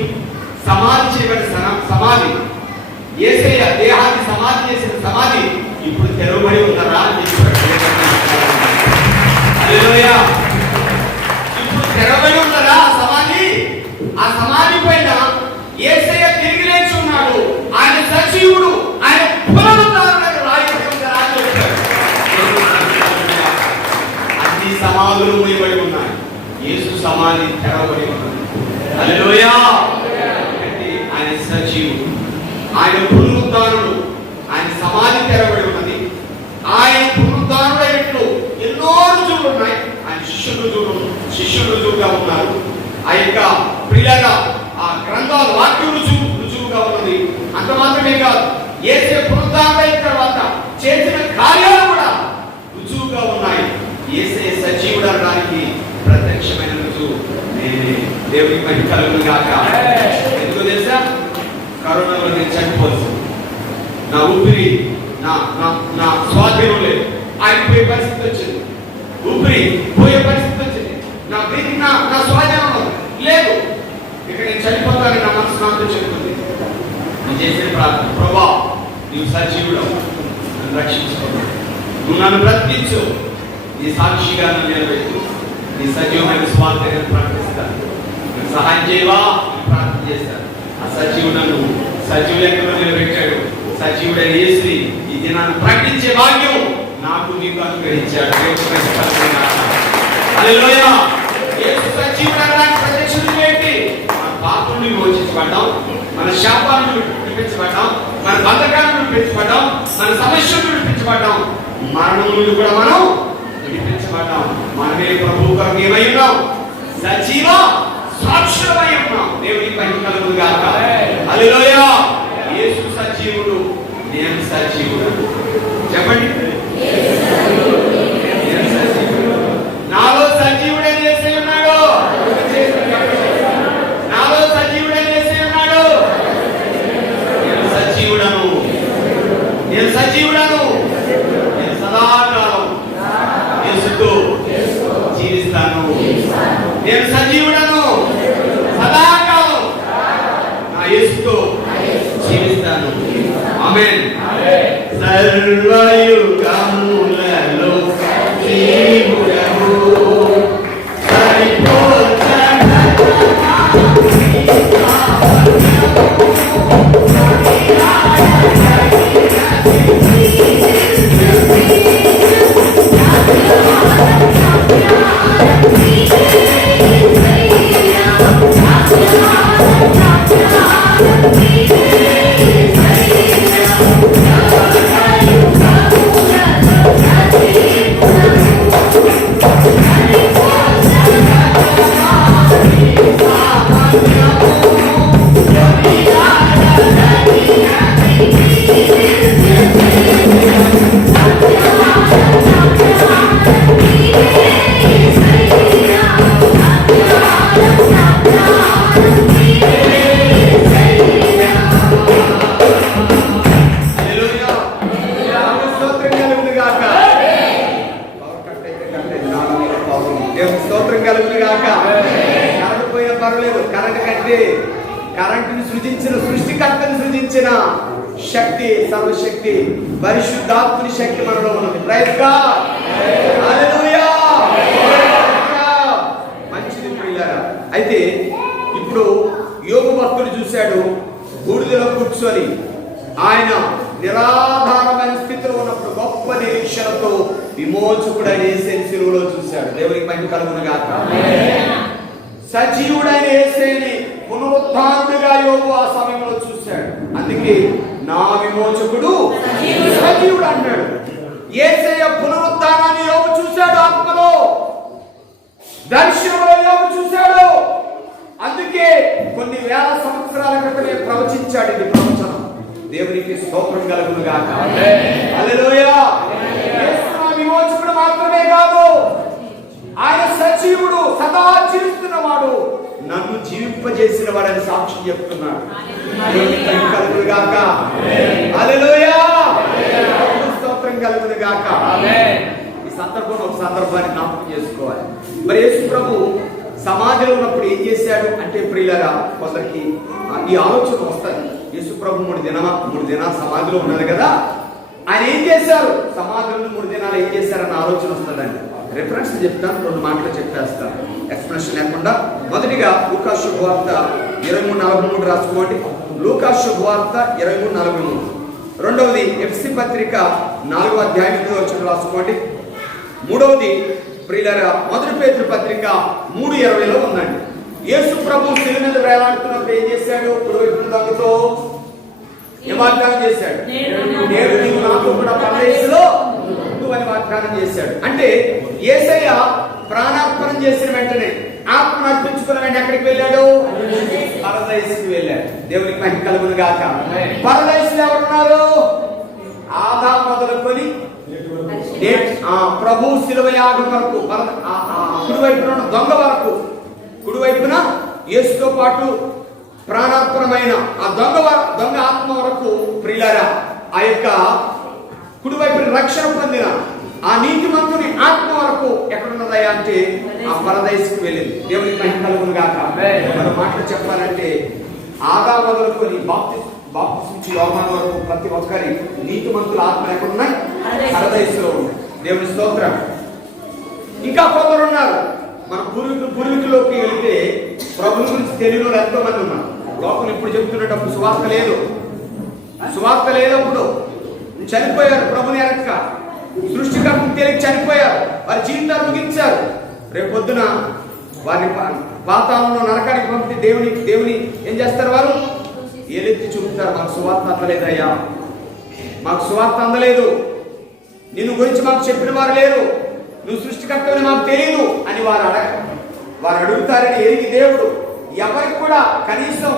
సమాధి చేయబడిన సమాధి, యేసయ్య దేహాన్ని సమాధి చేసిన సమాధి ఇప్పుడు తెరవబడి ఉందరా అని చెప్పాడు. హల్లెలూయా. ఇప్పుడు తెరవబడి ఉందరా సమాధి. ఆ సమాధి పైన యేసయ్య తిరిగి లేచి ఉన్నాడు, ఆయన సజీవుడు, ఆయన పునరుద్ధారణకు రాయబడి ఉందరా అని చెప్పాడు. అన్ని సమాధులు మూయబడి ఉన్నాయి, యేసు సమాధి తెరవబడి ఉన్నది. హల్లెలూయా. ఆయన సజీవుడు, ఆయన పునరుద్ధారుడు, ఆయన సమాధి తెరవబడి ఉన్నది. ఆయన పునరుద్ధారుడైనట్లు ఎన్నో రుజువులు ఉన్నాయి. ఆయన శిష్యులు రుజువుగా ఉన్నారు. ఆ యొక్క ప్రియులగా ఆ గ్రంథాల వాక్యం రుజువుగా ఉన్నది. అంత మాత్రమే కాదు, యేసు పునరుద్ధారుడైన తర్వాత చేసిన కార్యాలు కూడా రుజువుగా ఉన్నాయి. యేసే సజీవుడు అనడానికి ప్రత్యక్షమైన రుజువు నేనే. దేవునికి మహిమ కలుగును గాక. ఎందుకు తెలుసా? కరోనాలో నేను చనిపోవచ్చు, నా ఊపిరి నా స్వాధీనం లేదు, ఆగిపోయే పరిస్థితి వచ్చింది, ఊపిరి పోయే పరిస్థితి వచ్చింది, నా బ్రీతింగ్ నా స్వాధీనం లేదు, ఇక నేను చనిపోతానని నా మనసు నాతో చెప్తుంది. నేను చేసిన ప్రార్థన, ప్రభా నీవు సజీవుడు, నన్ను రక్షించుకోవాలి, నువ్వు నన్ను బ్రతికించు, నీ సాక్షిగా నన్ను నిలబెట్టు, నీ సజీవమైన స్వార్థాన్ని ప్రకటిస్తాను, నేను సహాయం చేయవా అని ప్రార్థన చేస్తాను. ఆ సజీవుడు నన్ను సజీవు లెక్కలో నిలబెట్టాడు. సజీవుడైన యేసుని ఈ దినాన్ని ప్రకటించే భాగ్యం నాకు నీకు అనుగ్రహించాడు. హల్లెలూయా. యేసు సజీవుడు అనడానికి ప్రత్యక్షత ఏంటి? మన పాపం నుండి విమోచించబడ్డాం, మన శాపాల నుండి విడిపించబడ్డాం, మన బంధకాల నుండి విడిపించబడ్డాం, మన సమస్యల నుండి విడిపించబడ్డాం, మరణం నుండి కూడా మనం విడిపించబడ్డాం. మనమే ప్రభువు కొరకు ఏమై ఉన్నాం? సజీవ సాక్షులమై ఉన్నాం. దేవునికి మహిమ కలుగును గాక. హల్లెలూయా. యేసు సజీవుడు, నేను సజీవుడు. చెప్పండి, నాలో సజీవుడని చేసి ఉన్నాడు, నాలో సజీవుడని చేసి ఉన్నాడు. నేను సజీవుడను, నేను సజీవుడను, నేను సదాకాలం యేసుతో జీవిస్తాను. నేను సజీవుడను, సదాకాలం నా యేసుతో సర్వయుగములలో సజీవుడవు కరెంటుని సృజించిన సృష్టికర్తని సృజించిన శక్తి, సర్వశక్తి, పరిశుద్ధాత్మని శక్తి మనలో ఉన్నది. ప్రైజ్ గాడ్, హల్లెలూయా. మంచిది ప్రియులారా. అయితే ఇప్పుడు యోబు భక్తుడు చూశాడు, బూడిదలో కూర్చొని ఆయన నిరాధారమైన స్థితిలో ఉన్నప్పుడు గొప్ప నిరీక్షణతో విమోచకుడైన యేసుని సిలువలో చూశాడు. దేవునికి మహిమ కలుగును గాక. సజీవుడైన యేసుని పునరుత్థానుడిగా యోబు ఆ సమయంలో చూశాడు. అందుకే నా విమోచకుడు సజీవుడు అన్నాడు. యేసయ్య పునరుత్థానాన్ని యోబు చూశాడు, ఆత్మలో దర్శనంలో యోబు చూశాడు. అందుకే కొన్ని వేల సంవత్సరాల క్రితమే ప్రవచించాడు. ఇది ప్రవచనం. దేవునికి స్తోత్రం కలుగును గాక. హల్లెలూయా. యేసు నా విమోచకుడు మాత్రమే కాదు, ఆయన సజీవుడు, సదా జీవిస్తున్నవాడు, నన్ను జీవింపజేసిన వాడని సాక్షి చెప్తున్నాడు. కలుగును గాక. హల్లెలూయా. స్తోత్రం కలుగును గాక. ఈ సందర్భంలో ఒక సందర్భాన్ని జ్ఞాపకం చేసుకోవాలి. మరి యేసు ప్రభు సమాధిలో ఉన్నప్పుడు ఏం చేశాడు అంటే ప్రియులారా, కొందరికి ఈ ఆలోచన వస్తుంది. యేసు ప్రభు మూడు దినాలు సమాధిలో ఉన్నది కదా, ఆయన ఏం చేశారు, సమాధిలో 3 దినాలు ఏం చేశారన్న ఆలోచన వస్తుందండి. రిఫరెన్స్ చెప్తాను, 2 మాటలు చెప్పేస్తాను ఎక్స్ప్లెనేషన్ లేకుండా. మొదటిగా లూకా శుభవార్త 23:43 రాసుకోండి. లూకా శుభవార్త 23:43. రెండవది ఎఫ్సి పత్రిక 4వ అధ్యాయం 8వ వచనం రాసుకోండి. మూడవది ప్రియులారా మొదటి పేతురు పత్రిక 3:20లో ఉందండి. యేసు ప్రభు శిలువ మీద వేలాడుతున్నప్పుడు ఏం చేశాడు, కుడివైపున దొంగతో ఏం వాగ్దానం చేశాడు, నేడు నీవు నాతో కూడా పరదేశంలో అని వాగ్దానం చేశాడు. అంటే యేసయ్య ప్రాణార్పణం చేసిన వెంటనే, ఆత్మను అర్పించుకున్న వెంటనే ఎక్కడికి వెళ్ళాడు, పరదేశంకి వెళ్ళాడు. దేవునికి మహిమ కలుగును గాక. పరదేశంలో ఎవరున్నారు, ఆదాము మొదలుకొని ప్రభు శిలువ యాగం వరకు, కుడివైపున దొంగ వరకు, కుడివైపున యేసుతో పాటు ప్రాణార్పణమైన ఆ దొంగ ఆత్మ వరకు ప్రియులారా, ఆ యొక్క కుడివైపున రక్షణ పొందిన ఆ నీతిమంతుని ఆత్మ వరకు ఎక్కడున్నదయ్యా అంటే ఆ పరదేశంకి వెళ్ళింది. దేవునికి మహిమ కలుగును గాక. మన మాటలు చెప్పాలంటే ఆదా మొదలుకొని బాప్తిస్మిచ్చి యోహాను వరకు ప్రతి ఒక్కరి నీతిమంతుల ఆత్మ ఎక్కడున్నాయి, పరదేశంలో ఉన్నాయి. దేవుని స్తోత్రం. ఇంకా కొందరు ఉన్నారు, మన పూర్వీకుల్లోకి వెళితే ప్రభుల గురించి తెలియని ఎంతో మంది ఉన్నారు. లోకం ఇప్పుడు చెప్తున్నప్పుడు సువార్త లేదప్పుడు చనిపోయారు. ప్రభుని ఎరక్క సృష్టికర్తను తెలియక చనిపోయారు. వారి జీవితాలు ముగించారు. రేపొద్దున వారిని పాతాళంలో నరకానికి పంపితే దేవుని ఏం చేస్తారు, వారు ఏలెత్తి చూపుతారు, మాకు సువార్త అందలేదయ్యా, మాకు సువార్త అందలేదు, నిన్ను గురించి మాకు చెప్పిన వారు లేరు, నువ్వు సృష్టికర్తని మాకు తెలియదు అని వారు అడుగుతారని ఎరిగి దేవుడు ఎవరికి కూడా కనీసం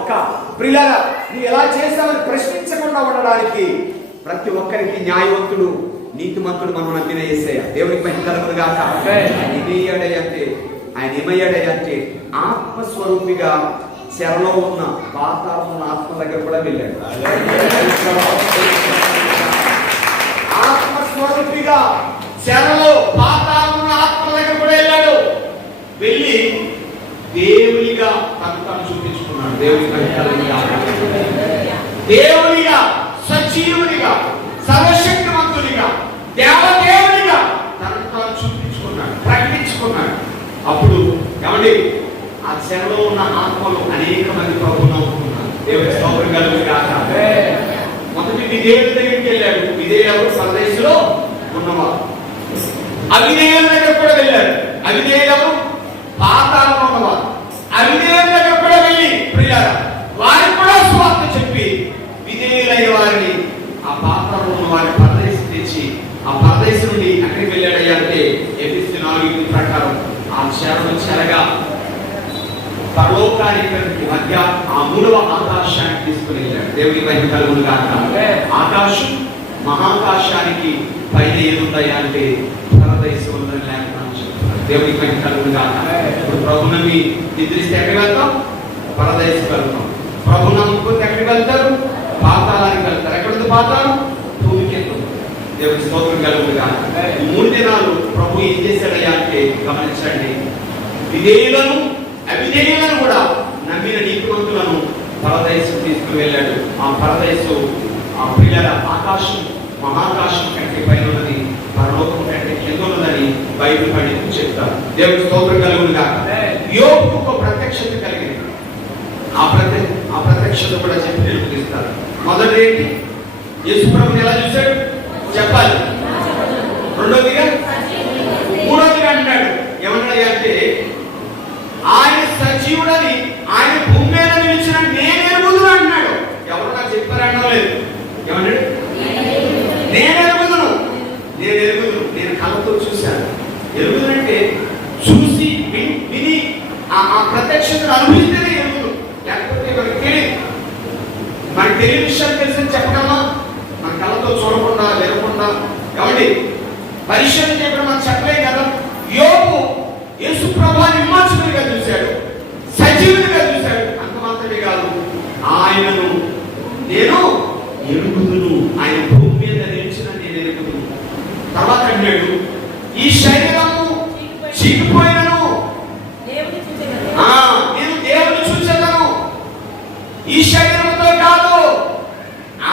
ఒక ప్రియులారా నువ్వు ఎలా చేశావని ప్రశ్నించకుండా ఉండడానికి ప్రతి ఒక్కరికి న్యాయవంతుడు, నీతిమంతుడు మనం నమ్మిన యేసయ్య. దేవునికి మహిమ కలుగును గాక. ఆయన ఏమయ్యాడంటే ఆత్మస్వరూపిగా చెరలో ఉన్న పాతాళంలో ఆత్మ దగ్గర కూడా వెళ్ళాడు. ఆత్మస్వరూపిగా చెరలో పాతాళంలో ఆత్మ దగ్గర కూడా వెళ్ళాడు. వెళ్ళి దేవునిగా తను చూపించుకున్నాడు. దేవునిగా సజీవునిగా సర్వశక్తివంతునిగా, దేవదేవునిగా తనను తాను చూపించుకున్నాడు, ప్రకటించుకున్నాడు. అప్పుడు ఏమండి ఆ చెరలో ఉన్న ఆత్మలు అనేక మంది ప్రభువును నమ్ముకున్నారు. దేవుని స్తోత్రం కలుగును గాక. మొదటి విధేయుల దగ్గరికి వెళ్ళాడు. విధేయులు పరదేశంలో ఉన్నవారు. అవిధేయుల దగ్గర కూడా వెళ్ళారు. అవిధేయులు పాతాళంలో ఉన్నవారు. అవిధేయుల దగ్గర కూడా వెళ్ళి ప్రియులారా వారికి కూడా సువార్త చెప్పి విధేయులైన వారిని ఆ పాతాళంలో ఉన్న వారిని పరదేశం తెచ్చి ఆ పరదేశం నుండి అక్కడికి వెళ్ళాడయ్యా అంటే ఎఫెసీ 4 ప్రకారం ఆ చెరగా పరలోకానికి మధ్య ఆ 3వ ఆకాశానికి తీసుకుని వెళ్ళాడు. దేవుని మహిమ కలుగును గాక. ఆకాశం మహాకాశానికి పైన ఏదుందయ్యా అంటే పరదేశం ఉందని లేఖనం చెప్తున్నారు. దేవుని మహిమ కలుగును గాక. ఇప్పుడు ప్రభు నమ్మి నిద్రిస్తే ఎక్కడికి వెళ్తాం? పరదేశం వెళ్తాం. ప్రభు నమ్ముకుంటే ఎక్కడికి వెళ్తారు? పాతాళానికి వెళ్తారు. ఎక్కడికి పాతాళం? భూమికి వెళ్తాం. దేవుని స్తోత్రం కలుగును గాక. ఈ 3 దినాలు ప్రభు ఏం చేశాడయ్యా అంటే గమనించండి. విధేయులను అవిధేయులను కూడా నమ్మిన నీతిమంతులను పరదేశం తీసుకుని వెళ్ళాడు. ఆ పరదేశం ఆ పిల్లల ఆకాశం మహాకాశం కంటే పైన ఉన్నది, పరలోకం కంటే కింద ఉన్నదని బైబిల్ పండితులు చెప్తారు. దేవుని స్తోత్రం కలుగును గాక. యోబుకు ఒక ప్రత్యక్షత కలిగింది. ఆ ప్రత్యక్షత కూడా చెప్పి నిరూపిస్తారు. మొదటి ఏంటి? యేసు ప్రభువుని ఎలా చూశాడు చెప్పాలి. రెండోదిగా మూడోదిగా అంటాడు ఏమన్నాడు అంటే ఆయన సజీవుడని ఆయన భూమి మీద నిలిచిన నేను ఎరుగుదును అన్నాడు. ఎవరు నాకు చెప్పారనో లేదు. ఏమన్నాడు? నేను ఎరుగుదును, నేను కళ్ళతో చూశాను. ఎరుగుదనంటే చూసి విని ఆ ప్రత్యక్షతను అనుభవిస్తేనే ఎరుగుదు. లేకపోతే మనకి తెలియదు. మనకి తెలియని విషయాలు తెలిసి చెప్పగలమా? మన కళ్ళతో చూడకుండా లేకుండా కాబట్టి పరిశీలన చేయడం మనం చెప్పలేం కదా. యోబు యేసు ప్రభువుని విమోచకునిగా చూశాడు, సజీవునిగా చూశాడు. అంత మాత్రమే కాదు, ఆయనను నేను ఎరుగుదును, ఆయన భూమి మీద నిలిచిన నేను ఎరుగుదును. తర్వాత అన్నాడు ఈ శరీరము చీకిపోయినను నేను దేవుని చూచెదను. ఈ శరీరంతో కాదు,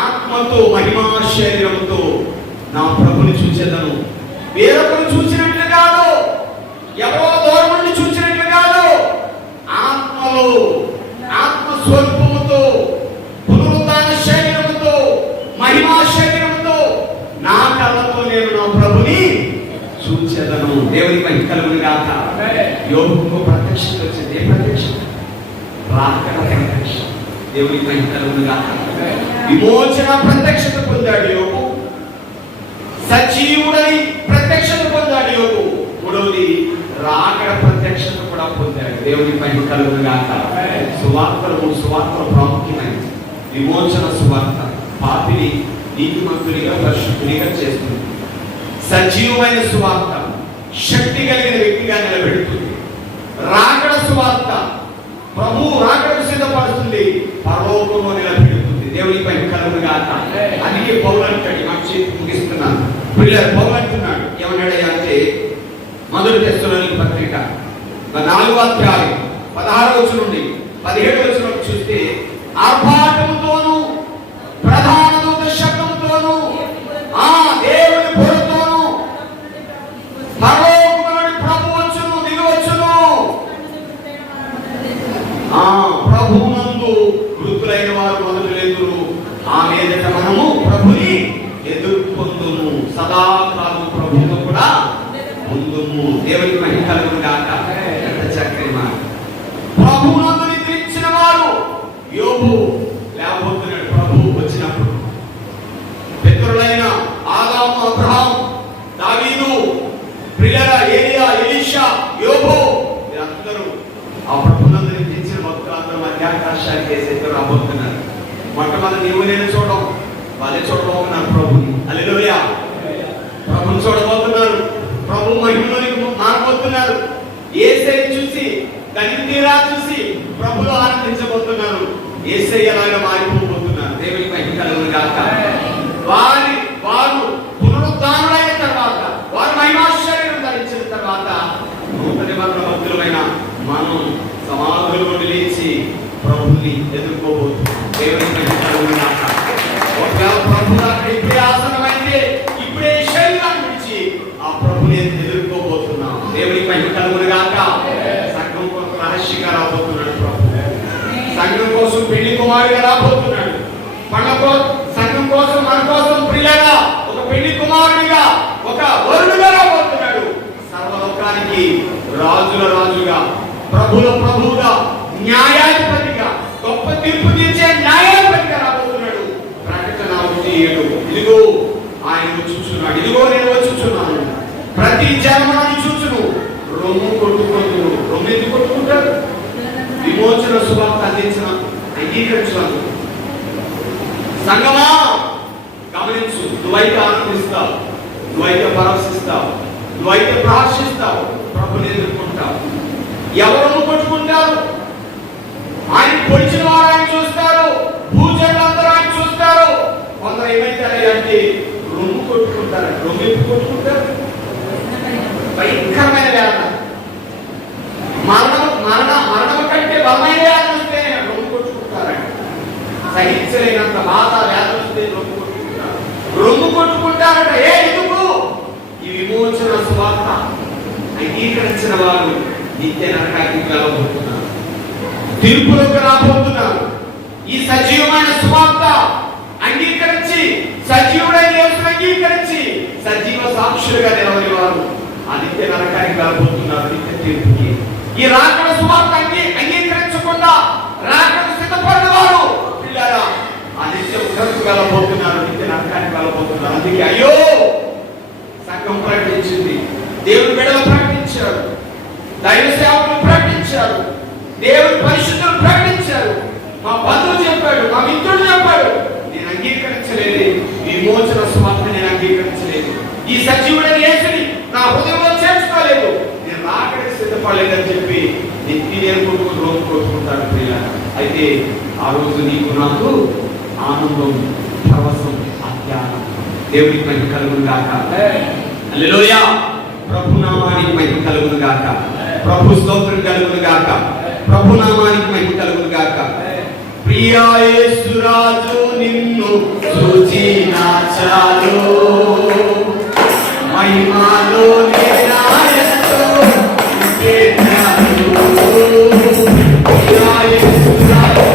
ఆత్మతో మహిమా శరీరంతో నా ప్రభుని చూచెదను. వేరొకరు చూసినట్లు కాదు, ఎవరో దూరం నుండి చూసినట్లు కాదు, ఆత్మలో ఆత్మస్వరూపముతో పునరుద్ధాన శరీరముతో మహిమా శరీరముతో నా కళ్ళతో నేను నా ప్రభుని చూచెదను. దేవుని మహిమ కలుగును గాక. యోబుకు ప్రత్యక్షత వచ్చింది. ఏ ప్రత్యక్షత? రాకడ ప్రత్యక్షత. దేవుని మహిమ కలుగును గాక. విమోచన ప్రత్యక్షత పొందాడు యోబు. సజీవుడని ప్రత్యక్షత పొందాడు యోబు. మూడవది రాకడ ప్రత్యక్షత కూడా పొందాడు. దేవుని మహిమ కలుగును గాక. సువార్తలు ప్రాముఖ్యమైనది. విమోచన సువార్త పాపిని నీతిమంతునిగా పరిశుద్ధునిగా చేస్తుంది. సజీవమైన సువార్త శక్తి కలిగిన వ్యక్తిగా నిలబెడుతుంది. రాకడ సువార్త ప్రభువు రాకడకు సిద్ధపడుతుంది, పరలోకంలో నిలబెడుతుంది. దేవుని మహిమ కలుగును గాక. అందుకే పౌలు అంటాడు, మంచి ముగిస్తున్నాను పిల్లలు. పౌలు అంటున్నాడు ఏమన్నాడు అంటే మొదటి తెస్సలోనిక పత్రిక 4వ అధ్యాయం 16వ వచనం నుండి 17వ వచనం చూస్తే ఆర్భాటముతోను ప్రధాన దూత శబ్దముతోను దేవుని బుర్రతోను పరలోకములోని ప్రభు వచ్చును దిగవచ్చును. ప్రభువునందు మృతులైన వారు మొదలు లేదురు. ఆ మీదట మనము ప్రభుని ఎదుర్కొందుము, సదాకాలం ప్రభువుతో కూడా ముందుము. దేవునికి మహిమ కలుగును గాక. ఎంత చక్కని మాట. ప్రభువునందు నిద్రించిన వారు యోబు లేకపోతున్నాడు. ప్రభువు వచ్చినప్పుడు పితరులైన ఆదాము, అబ్రహాం, దావీదు, ప్రియర, ఏలియా, ఎలీషా, యోబు వీరందరూ ఆ ప్రభువునందు నిద్రించిన భక్తులందరూ మధ్యాకాశానికి వేసేద్దరు రాబోతున్నారు. మొట్టమొదటి నీవు నేను చూడడం, వాళ్ళే చూడబోతున్నారు ప్రభుని. హల్లెలూయా. ప్రభుని చూడబోతున్నారు. ప్రభు మహిమలోనికి మారబోతున్నారు. యేసయ్యను చూసి కన్ను తీరా చూసి ప్రభులో ఆనందించబోతున్నారు. యేసయ్య లాగా మారిపోబోతున్నారు. దేవునికి మహిమ కలుగును గాక. వారు పునరుద్ధానులైన తర్వాత, వారు మహిమాశ్చర్యం ధరించిన తర్వాత నూతన నిబంధన భక్తులమైన మనం సమాధుల నుండి లేచి ప్రభుని ఎదుర్కోబోతున్నాం. దేవునికి మహిమ కలుగును గాక. ఒకవేళ ప్రభు అక్కడ ఇప్పుడే ఆసనమైన పెళ్లి కుమారుడిగా రాబోతున్నాడు. సంఘం కోసం, మన కోసం ప్రియులగా ఒక పెళ్లి కుమారుడిగా, ఒక వరుడుగా రాబోతున్నాడు. సర్వలోకానికి రాజుల రాజుగా, ప్రభుల ప్రభువుగా, న్యాయాధిపతిగా, గొప్ప తీర్పు తీర్చే న్యాయాధిపతిగా రాబోతున్నాడు. ప్రకటన 1:7 ఇదిగో ఆయన వచ్చుచున్నాడు, ఇదిగో నేను వచ్చుచున్నాను, ప్రతి జన్మను చూచును, రొమ్ము కొట్టుకుంటును. రొమ్ము ఎందుకు కొట్టుకుంటారు? విమోచన సువార్త అందించిన అంగీకరించాను. సంగమా గమనించు, నువ్వైతే ఆనందిస్తావు, నువ్వైతే పరవశిస్తావు, నువ్వైతే ప్రార్థిస్తావు, ప్రభుని ఎదుర్కొంటావు. ఎవరు కొట్టుకుంటారు? ఆయన పొడిచిన వారు ఆయన చూస్తారు, భూజనులందరూ ఆయన చూస్తారు. కొందరు ఏమైతారంటే రొమ్ము కొట్టుకుంటారు. రొమ్ము ఎప్పుడు కొట్టుకుంటారు? భయంకరమైన వేదన, మరణం కంటే బలమైన వేదన వస్తే రొమ్ము కొట్టుకుంటారండి. సహించలేనంత బాధ వేదన వస్తే రొమ్ము కొట్టుకుంటారు. రొమ్ము కొట్టుకుంటారట. ఎందుకు? ఈ విమోచన సువార్త అంగీకరించిన వారు నిత్య నరకానికి వెళ్ళబోతున్నారు, తీర్పులోకి రాబోతున్నారు. ఈ సజీవమైన సువార్త అంగీకరించి, సజీవుడైన యేసుని అంగీకరించి సజీవ సాక్షులుగా నిలబడి వారు ఆ నిత్య నరకానికి వెళ్ళబోతున్నారు, నిత్య తీర్పుకి. ఈ రాకడ సువార్త అంగీకరించకుండా రాకడ సిద్ధపడిన వారు పిల్లరా ఆ నిత్య ఉగ్రతకు వెళ్ళబోతున్నారు, నిత్య నరకానికి వెళ్ళబోతున్నారు. అందుకే అయ్యో సంఘం ప్రకటించింది, దేవుని బిడ్డలు ప్రకటించారు, దైవ సేవకులు ప్రకటించారు, దేవుని పరిశుద్ధులు ప్రకటించారు, మా బంధువు చెప్పాడు, మా మిత్రుడు చెప్పాడు, నేను అంగీకరించలేదు. విమోచన సువార్త నేను అంగీకరించలేదు. ఈ సజీవుడైన యేసుని నా హృదయంలో చేర్చుకోలేదు, నేను రాకడికి సిద్ధపడలేదని చెప్పి నెత్తి నేను కొట్టుకుని రోజు కొట్టుకుంటాడు ప్రియులారా. అయితే ఆ రోజు నీకు నాకు ఆనందం, పరవశం, అత్యానందం. దేవునికి మహిమ కలుగును గాక. హల్లెలూయా. ప్రభు నామానికి మహిమ కలుగును గాక. ప్రభు స్తోత్రం కలుగును గాక. ప్రభు నామానికి మహిమ కలుగును గాక. ప్రియా యేసు రాజు నిన్ను చూచిన చాలు, మహిమలో నిరాయతో కేటాలు. ప్రియా యేసు రాజు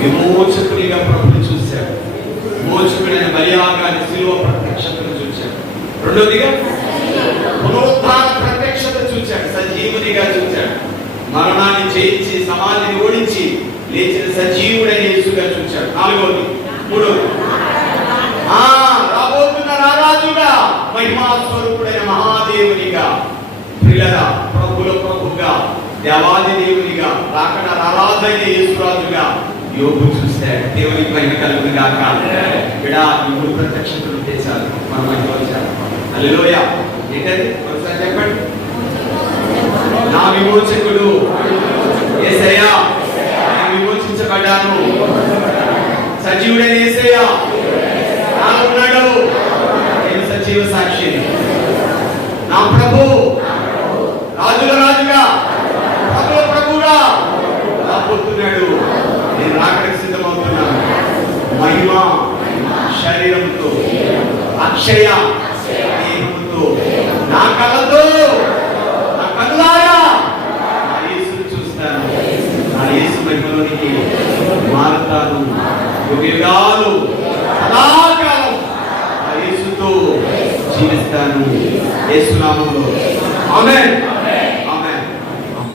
విమోచకునిగా ప్రభుని చూశాడు. విమోచకుడైన బలియాగాని శిలువ ప్రత్యక్షతను చూశాడు. రెండోదిగా పునరుత్థాన ప్రత్యక్షత చూశాడు, సజీవునిగా చూశాడు. మరణాన్ని జయించి సమాధిని ఓడించి లేచిన సజీవుడైన యేసుగా చూశాడు. నాలుగోది, మూడోది రాబోతున్న రారాజుగా, మహిమా స్వరూపుడైన మహాదేవునిగా, ప్రియులరా ప్రభుల ప్రభుగా, దేవాది దేవునిగా, రాకడ రారాజైన యేసురాజుగా యోగు చూస్తాడు. దేవునికి మహిమ కలుగును గాక. బిడా ఈ మూడు ప్రత్యక్షతలు చేశారు, మనం అనుభవించాలి. హల్లెలూయా. ఏంటంటే ఒకసారి చెప్పండి. నా విమోచకుడు యేసయ్యా, నేను విమోచించబడ్డాను. సజీవుడైన యేసయ్యా నాలో ఉన్నాడు, నేను సజీవ సాక్షిని. నా ప్రభు రాజుల రాజుగా, ప్రభుల ప్రభుగా రాబోతున్నాడు. నేను రాకడికి సిద్ధమవుతున్నాను. మహిమ శరీరంతో, అక్షయ దేహంతో, నా కళ్ళతో, నా కన్నులారా యేసును మారుతాను. యుగాలు సదాకాలం ఆ యేసుతో జీవిస్తాను. యేసు నామములో ఆమేన్.